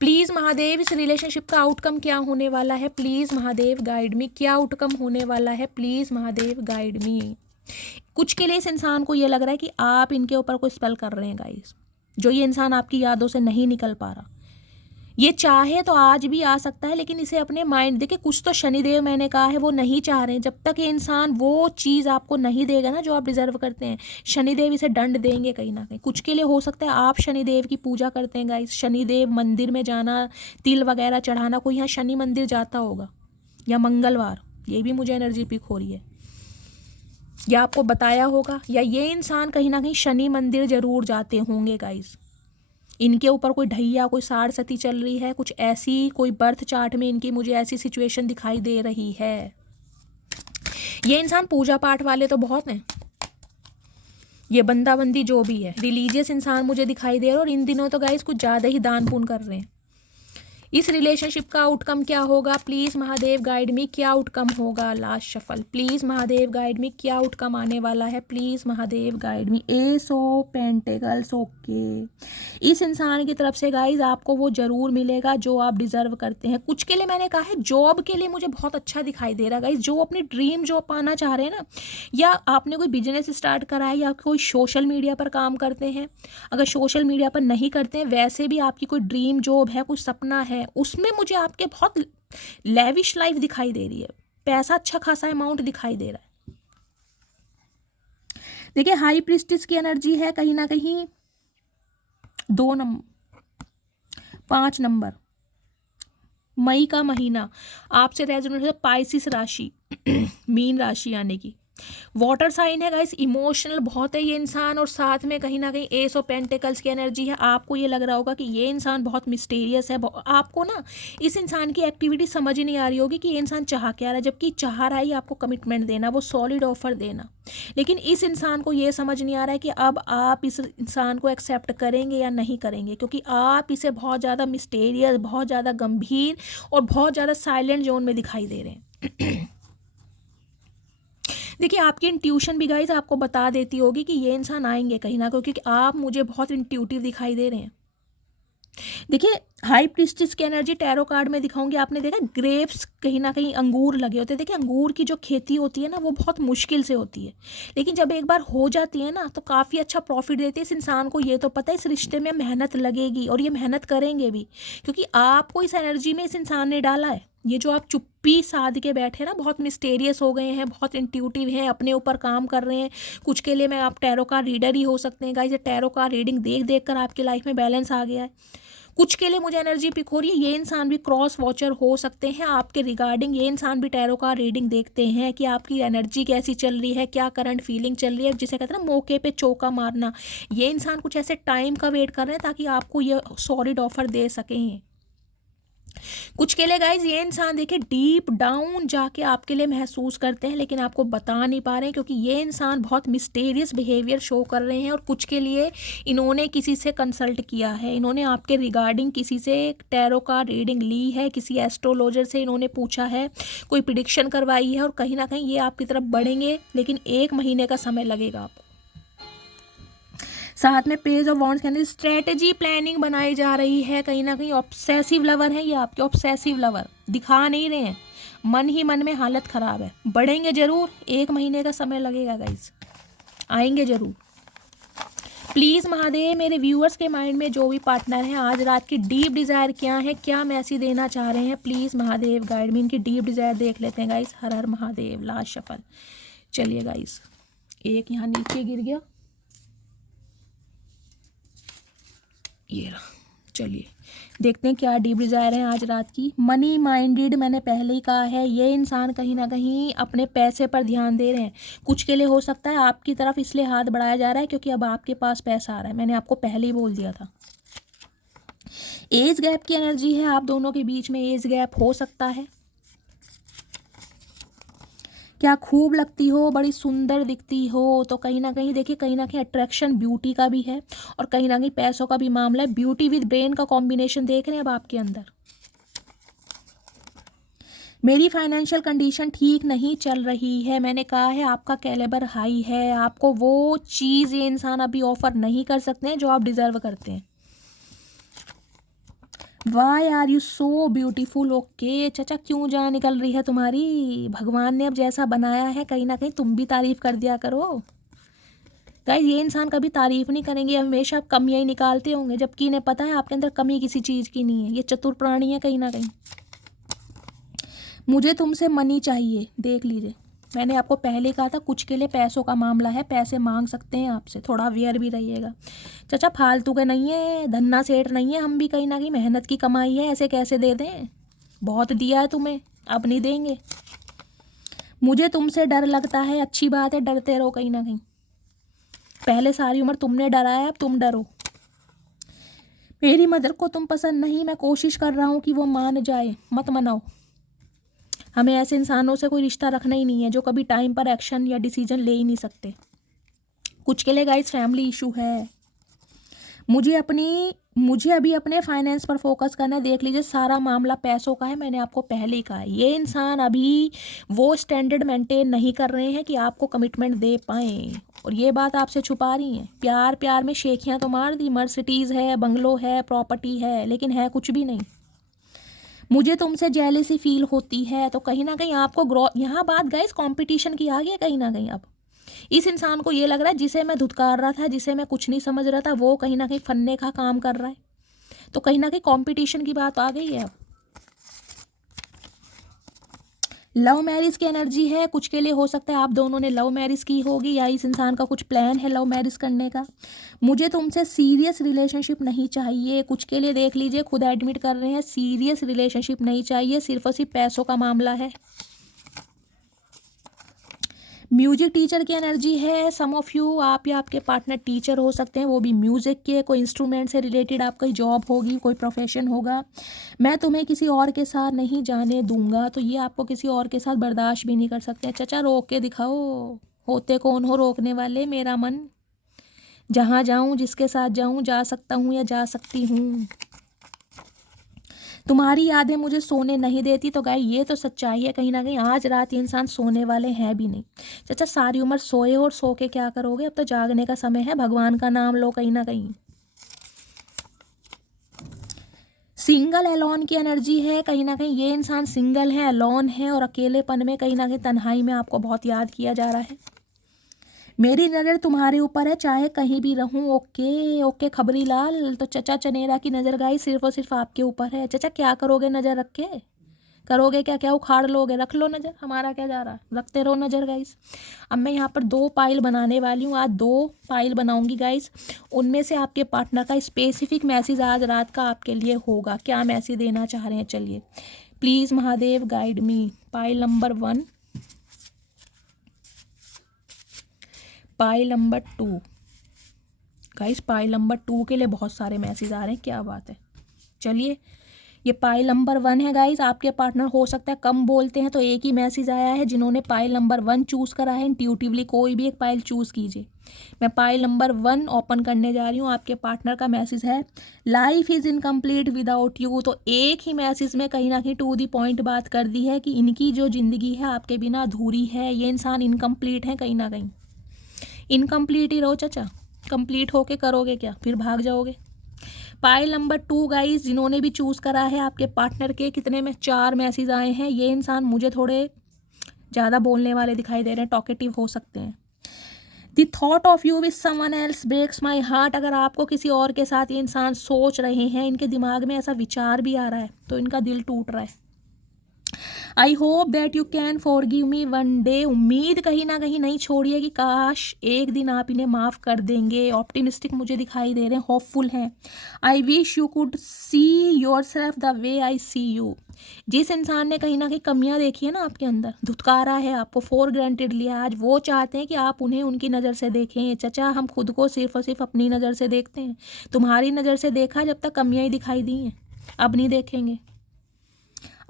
प्लीज़ महादेव, इस रिलेशनशिप का आउटकम क्या होने वाला है, प्लीज़ महादेव गाइड मी, क्या आउटकम होने वाला है, प्लीज़ महादेव गाइड मी। कुछ के लिए इस इंसान को ये लग रहा है कि आप इनके ऊपर कोई स्पेल कर रहे हैं गाइस, जो ये इंसान आपकी यादों से नहीं निकल पा रहा। ये चाहे तो आज भी आ सकता है, लेकिन इसे अपने माइंड, देखिए कुछ तो शनिदेव मैंने कहा है वो नहीं चाह रहे हैं। जब तक ये इंसान वो चीज़ आपको नहीं देगा ना जो आप डिजर्व करते हैं, शनिदेव इसे दंड देंगे कहीं ना कहीं। कुछ के लिए हो सकता है आप शनिदेव की पूजा करते हैं गाइस, शनिदेव मंदिर में जाना, तिल वगैरह चढ़ाना, कोई यहाँ शनि मंदिर जाता होगा, या मंगलवार, ये भी मुझे एनर्जी पिक हो रही है, या आपको बताया होगा, या ये इंसान कहीं ना कहीं शनि मंदिर जरूर जाते होंगे गाइस। इनके ऊपर कोई ढैया, कोई साड़ सती चल रही है, कुछ ऐसी कोई बर्थ चार्ट में इनकी मुझे ऐसी सिचुएशन दिखाई दे रही है। ये इंसान पूजा पाठ वाले तो बहुत हैं, ये बंदाबंदी जो भी है, रिलीजियस इंसान मुझे दिखाई दे रहा है, और इन दिनों तो गाइस कुछ ज़्यादा ही दान पुण्य कर रहे हैं। इस रिलेशनशिप का आउटकम क्या होगा, प्लीज़ महादेव गाइड मी, क्या आउटकम होगा। Last shuffle, please Mahadev guide me, क्या आउटकम आने वाला है, please Mahadev guide me. S of pentacles, okay. इस इंसान की तरफ से गाइज आपको वो ज़रूर मिलेगा जो आप डिज़र्व करते हैं। कुछ के लिए मैंने कहा है जॉब के लिए मुझे बहुत अच्छा दिखाई दे रहा है गाइज, जो अपनी ड्रीम जॉब पाना चाह रहे हैं ना, या आपने कोई बिजनेस स्टार्ट करा है, या कोई सोशल मीडिया पर काम करते हैं, अगर सोशल मीडिया पर नहीं करते हैं, वैसे भी आपकी कोई ड्रीम जॉब है, कोई सपना है, उसमें मुझे आपके बहुत लेविश लाइफ दिखाई दे रही है, पैसा अच्छा खासा अमाउंट दिखाई दे रहा है। देखिए हाई प्रीस्टिस की एनर्जी है कहीं ना कहीं 2 नंबर 5 नंबर, मई का महीना आपसे रेजोनेट है, पाइसिस राशि मीन राशि आने की, वाटर साइन है गाइस, इमोशनल बहुत है ये इंसान, और साथ में कहीं ना कहीं एस ऑफ पेंटिकल्स की एनर्जी है। आपको ये लग रहा होगा कि ये इंसान बहुत मिस्टीरियस है, आपको ना इस इंसान की एक्टिविटी समझ ही नहीं आ रही होगी कि ये इंसान चाह क्या रहा है, जबकि चाह रहा है आपको कमिटमेंट देना, वो सॉलिड ऑफर देना, लेकिन इस इंसान को ये समझ नहीं आ रहा है कि अब आप इस इंसान को एक्सेप्ट करेंगे या नहीं करेंगे, क्योंकि आप इसे बहुत ज़्यादा मिस्टीरियस, बहुत ज़्यादा गंभीर और बहुत ज़्यादा साइलेंट जोन में दिखाई दे रहे हैं। देखिए आपकी इंट्यूशन भी गाइज आपको बता देती होगी कि ये इंसान आएंगे कहीं ना, क्योंकि आप मुझे बहुत इंट्यूटिव दिखाई दे रहे हैं। देखिए हाई प्रीस्टिस की एनर्जी टैरो कार्ड में दिखाऊंगी। आपने देखा ग्रेप्स, कहीं ना कहीं अंगूर लगे होते हैं। देखिए अंगूर की जो खेती होती है ना वो बहुत मुश्किल से होती है, लेकिन जब एक बार हो जाती है ना तो काफ़ी अच्छा प्रॉफिट देती है। इस इंसान को ये तो पता है इस रिश्ते में मेहनत लगेगी और ये मेहनत करेंगे भी, क्योंकि आपको इस एनर्जी में इस इंसान ने डाला है। ये जो आप चुप्पी साध के बैठे ना, बहुत मिस्टेरियस हो गए हैं, बहुत इंट्यूटिव हैं, अपने ऊपर काम कर रहे हैं। कुछ के लिए मैं आप टैरो का रीडर ही हो सकते हैं गाइस। ये टैरो का रीडिंग देख देख कर आपकी लाइफ में बैलेंस आ गया है। कुछ के लिए मुझे एनर्जी पिक हो रही है, ये इंसान भी क्रॉस वॉचर हो सकते हैं आपके रिगार्डिंग। ये इंसान भी टैरो का रीडिंग देखते हैं कि आपकी एनर्जी कैसी चल रही है, क्या करंट फीलिंग चल रही है, जिसे कहते हैं ना मौके पे चौका मारना। ये इंसान कुछ ऐसे टाइम का वेट कर रहे हैं ताकि आपको ये सॉलिड ऑफर दे सकें। कुछ के लिए गाइज ये इंसान देखिए डीप डाउन जाके आपके लिए महसूस करते हैं, लेकिन आपको बता नहीं पा रहे हैं, क्योंकि ये इंसान बहुत मिस्टेरियस बिहेवियर शो कर रहे हैं। और कुछ के लिए इन्होंने किसी से कंसल्ट किया है, इन्होंने आपके रिगार्डिंग किसी से टैरो का रीडिंग ली है, किसी एस्ट्रोलॉजर से इन्होंने पूछा है, कोई प्रिडिक्शन करवाई है, और कहीं ना कहीं ये आपकी तरफ बढ़ेंगे, लेकिन 1 महीने का समय लगेगा आपको। साथ में पेज ऑफ वॉन्ड्स के अंदर स्ट्रेटेजी प्लानिंग बनाई जा रही है। कहीं ना कहीं ऑब्सेसिव लवर है ये आपके, ऑब्सेसिव लवर दिखा नहीं रहे हैं, मन ही मन में हालत ख़राब है। बढ़ेंगे ज़रूर, 1 महीने का समय लगेगा गाइज, आएंगे ज़रूर। प्लीज़ महादेव मेरे व्यूअर्स के माइंड में जो भी पार्टनर हैं, आज रात की डीप डिज़ायर क्या है, क्या मैसेज देना चाह रहे हैं, प्लीज़ महादेव गाइड में। इनकी डीप डिज़ायर देख लेते हैं गाइज। हर हर महादेव। Last shuffle. चलिए गाइज, एक यहाँ नीचे गिर गया, ये रहा। चलिए देखते हैं क्या डीप डिज़ायर है आज रात की। मनी माइंडेड, मैंने पहले ही कहा है, ये इंसान कहीं ना कहीं अपने पैसे पर ध्यान दे रहे हैं। कुछ के लिए हो सकता है आपकी तरफ इसलिए हाथ बढ़ाया जा रहा है क्योंकि अब आपके पास पैसा आ रहा है। मैंने आपको पहले ही बोल दिया था। एज गैप की एनर्जी है, आप दोनों के बीच में एज गैप हो सकता है। क्या खूब लगती हो, बड़ी सुंदर दिखती हो, तो कहीं ना कहीं देखिए, कहीं ना कहीं अट्रैक्शन ब्यूटी का भी है और कहीं ना कहीं पैसों का भी मामला है। ब्यूटी विद ब्रेन का कॉम्बिनेशन देख रहे हैं अब आपके अंदर। मेरी फाइनेंशियल कंडीशन ठीक नहीं चल रही है, मैंने कहा है आपका कैलिबर हाई है, आपको वो चीज़ ये इंसान अभी ऑफर नहीं कर सकते हैं जो आप डिजर्व करते हैं। Why are you so beautiful. Okay चाचा, क्यों जान निकल रही है तुम्हारी? भगवान ने अब जैसा बनाया है, कहीं ना कहीं तुम भी तारीफ कर दिया करो गाइस। ये इंसान कभी तारीफ नहीं करेंगे, हमेशा आप कमियां ही निकालते होंगे, जबकि इन्हें पता है आपके अंदर कमी किसी चीज़ की नहीं है। ये चतुर प्राणी है कहीं ना कहीं। मुझे तुमसे मनी चाहिए, देख लीजिए, मैंने आपको पहले कहा था कुछ के लिए पैसों का मामला है, पैसे मांग सकते हैं आपसे, थोड़ा अवेयर भी रहिएगा। चाचा फालतू के नहीं है, धन्ना सेठ नहीं है, हम भी कहीं ना कहीं मेहनत की कमाई है, ऐसे कैसे दे दें? बहुत दिया है तुम्हें, अब नहीं देंगे। मुझे तुमसे डर लगता है, अच्छी बात है, डरते रहो कहीं ना कहीं। पहले सारी उम्र तुमने डराया, अब तुम डरो। मेरी मदर को तुम पसंद नहीं, मैं कोशिश कर रहा हूँ कि वो मान जाए, मत मनाओ। हमें ऐसे इंसानों से कोई रिश्ता रखना ही नहीं है जो कभी टाइम पर एक्शन या डिसीजन ले ही नहीं सकते। कुछ के लिए गाइस फैमिली इशू है। मुझे अभी अपने फाइनेंस पर फोकस करना है। देख लीजिए सारा मामला पैसों का है, मैंने आपको पहले ही कहा है। ये इंसान अभी वो स्टैंडर्ड मेंटेन नहीं कर रहे हैं कि आपको कमिटमेंट दे पाएँ, और ये बात आपसे छुपा रही हैं। प्यार प्यार में शेखियाँ तो मार दी, मर्सिडीज़ है, बंगलो है, प्रॉपर्टी है, लेकिन है कुछ भी नहीं। मुझे तुमसे जेलसी फील होती है, तो कहीं ना कहीं आपको ग्रो, यहाँ बात गाइस कंपटीशन की आ गई है कहीं ना कहीं। अब इस इंसान को ये लग रहा है जिसे मैं धुतकार रहा था, जिसे मैं कुछ नहीं समझ रहा था, वो कहीं ना कहीं फन्ने का काम कर रहा है, तो कहीं ना कहीं कंपटीशन की बात आ गई है। अब लव मैरिज की एनर्जी है, कुछ के लिए हो सकता है आप दोनों ने लव मैरिज की होगी, या इस इंसान का कुछ प्लान है लव मैरिज करने का। मुझे तुमसे सीरियस रिलेशनशिप नहीं चाहिए, कुछ के लिए देख लीजिए खुद एडमिट कर रहे हैं सीरियस रिलेशनशिप नहीं चाहिए, सिर्फ और सिर्फ पैसों का मामला है। म्यूजिक टीचर की एनर्जी है, सम ऑफ यू, आप या आपके पार्टनर टीचर हो सकते हैं, वो भी म्यूज़िक के, कोई इंस्ट्रूमेंट से रिलेटेड आपकी जॉब होगी, कोई प्रोफेशन होगा। मैं तुम्हें किसी और के साथ नहीं जाने दूंगा, तो ये आपको किसी और के साथ बर्दाश्त भी नहीं कर सकते। चाचा रोक के दिखाओ, होते कौन हो रोकने वाले? मेरा मन, जहाँ जाऊँ, जिसके साथ जाऊँ, जा सकता हूँ या जा सकती हूँ। तुम्हारी यादें मुझे सोने नहीं देती, तो गाय ये तो सच्चाई है, कहीं ना कहीं आज रात ये इंसान सोने वाले हैं भी नहीं। चाचा सारी उम्र सोए और सो के क्या करोगे? अब तो जागने का समय है, भगवान का नाम लो कहीं ना कहीं। सिंगल एलोन की एनर्जी है, कहीं ना कहीं ये इंसान सिंगल है, एलोन है और अकेलेपन में, कहीं ना कहीं तन्हाई में आपको बहुत याद किया जा रहा है। मेरी नज़र तुम्हारे ऊपर है, चाहे कहीं भी रहूं। ओके ओके खबरी लाल, तो चचा चनेरा की नज़र गाइस सिर्फ और सिर्फ आपके ऊपर है। चचा क्या करोगे नज़र रख के? करोगे क्या? क्या उखाड़ लोगे? रख लो नज़र, हमारा क्या जा रहा है, रखते रहो नज़र गाइस। अब मैं यहाँ पर 2 पाइल बनाने वाली हूँ, आज 2 पाइल बनाऊंगी गाइस। उनमें से आपके पार्टनर का स्पेसिफिक मैसेज आज रात का आपके लिए होगा। क्या मैसेज देना चाह रहे हैं, चलिए please Mahadev guide me. Pile number 1, pile number 2 guys. Pile number 2 के लिए बहुत सारे मैसेज आ रहे हैं, क्या बात है। चलिए ये पाइल नंबर 1 है गाइस। आपके पार्टनर हो सकता है कम बोलते हैं, तो एक ही मैसेज आया है। जिन्होंने पाइल नंबर 1 चूज़ करा है, इंट्यूटिवली कोई भी एक पाइल चूज़ कीजिए। मैं पाइल नंबर 1 ओपन करने जा रही हूँ। आपके पार्टनर का मैसेज है life is incomplete without you. तो एक ही मैसेज में कहीं ना कहीं टू दी पॉइंट बात कर दी है कि इनकी जो ज़िंदगी है आपके बिना अधूरी है। ये इंसान इनकम्प्लीट है, कहीं ना कहीं इनकम्प्लीट ही रहो चचा। कंप्लीट होके करोगे क्या, फिर भाग जाओगे। पाइल नंबर 2 गाइस, जिन्होंने भी चूज़ करा है, आपके पार्टनर के कितने में 4 मैसेज आए हैं। ये इंसान मुझे थोड़े ज़्यादा बोलने वाले दिखाई दे रहे हैं, टॉकेटिव हो सकते हैं। The thought of you with someone else breaks my heart. अगर आपको किसी और के साथ ये इंसान सोच रहे हैं, इनके दिमाग में ऐसा विचार भी आ रहा है, तो इनका दिल टूट रहा है। I hope that you can forgive me one day. उम्मीद कहीं ना कहीं नहीं छोड़िए कि काश एक दिन आप इन्हें माफ़ कर देंगे। ऑप्टिमिस्टिक मुझे दिखाई दे रहे हैं, होपफुल हैं। I wish you could see yourself the way I see you. जिस इंसान ने कहीं ना कहीं कमियां देखी है ना आपके अंदर, धुतकारा है आपको, फॉर ग्रांटेड लिया, आज वो चाहते हैं कि आप उन्हें उनकी नज़र से देखें। चचा हम खुद को सिर्फ और सिर्फ अपनी नज़र से देखते हैं। तुम्हारी नज़र से देखा जब तक कमियां ही दिखाई दी हैं, अब नहीं देखेंगे।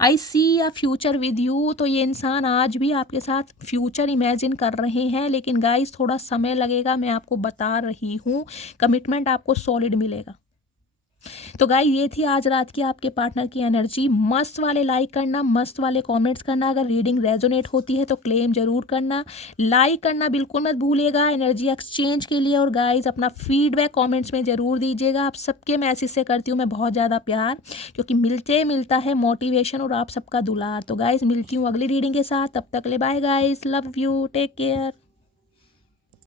आई सी अ फ्यूचर विद यू। तो ये इंसान आज भी आपके साथ फ्यूचर इमेजिन कर रहे हैं, लेकिन गाइस थोड़ा समय लगेगा, मैं आपको बता रही हूँ। कमिटमेंट आपको सॉलिड मिलेगा। तो गाइस ये थी आज रात की आपके पार्टनर की एनर्जी। मस्त वाले लाइक करना, मस्त वाले कमेंट्स करना। अगर रीडिंग रेजोनेट होती है तो क्लेम जरूर करना, लाइक करना बिल्कुल मत भूलिएगा एनर्जी एक्सचेंज के लिए। और गाइस अपना फीडबैक कमेंट्स में ज़रूर दीजिएगा। आप सबके मैसेज से करती हूँ मैं बहुत ज़्यादा प्यार, क्योंकि मिलता है मोटिवेशन और आप सबका दुलार। तो गाइस मिलती हूँ अगली रीडिंग के साथ, तब तक ले bye guys, love you, take care.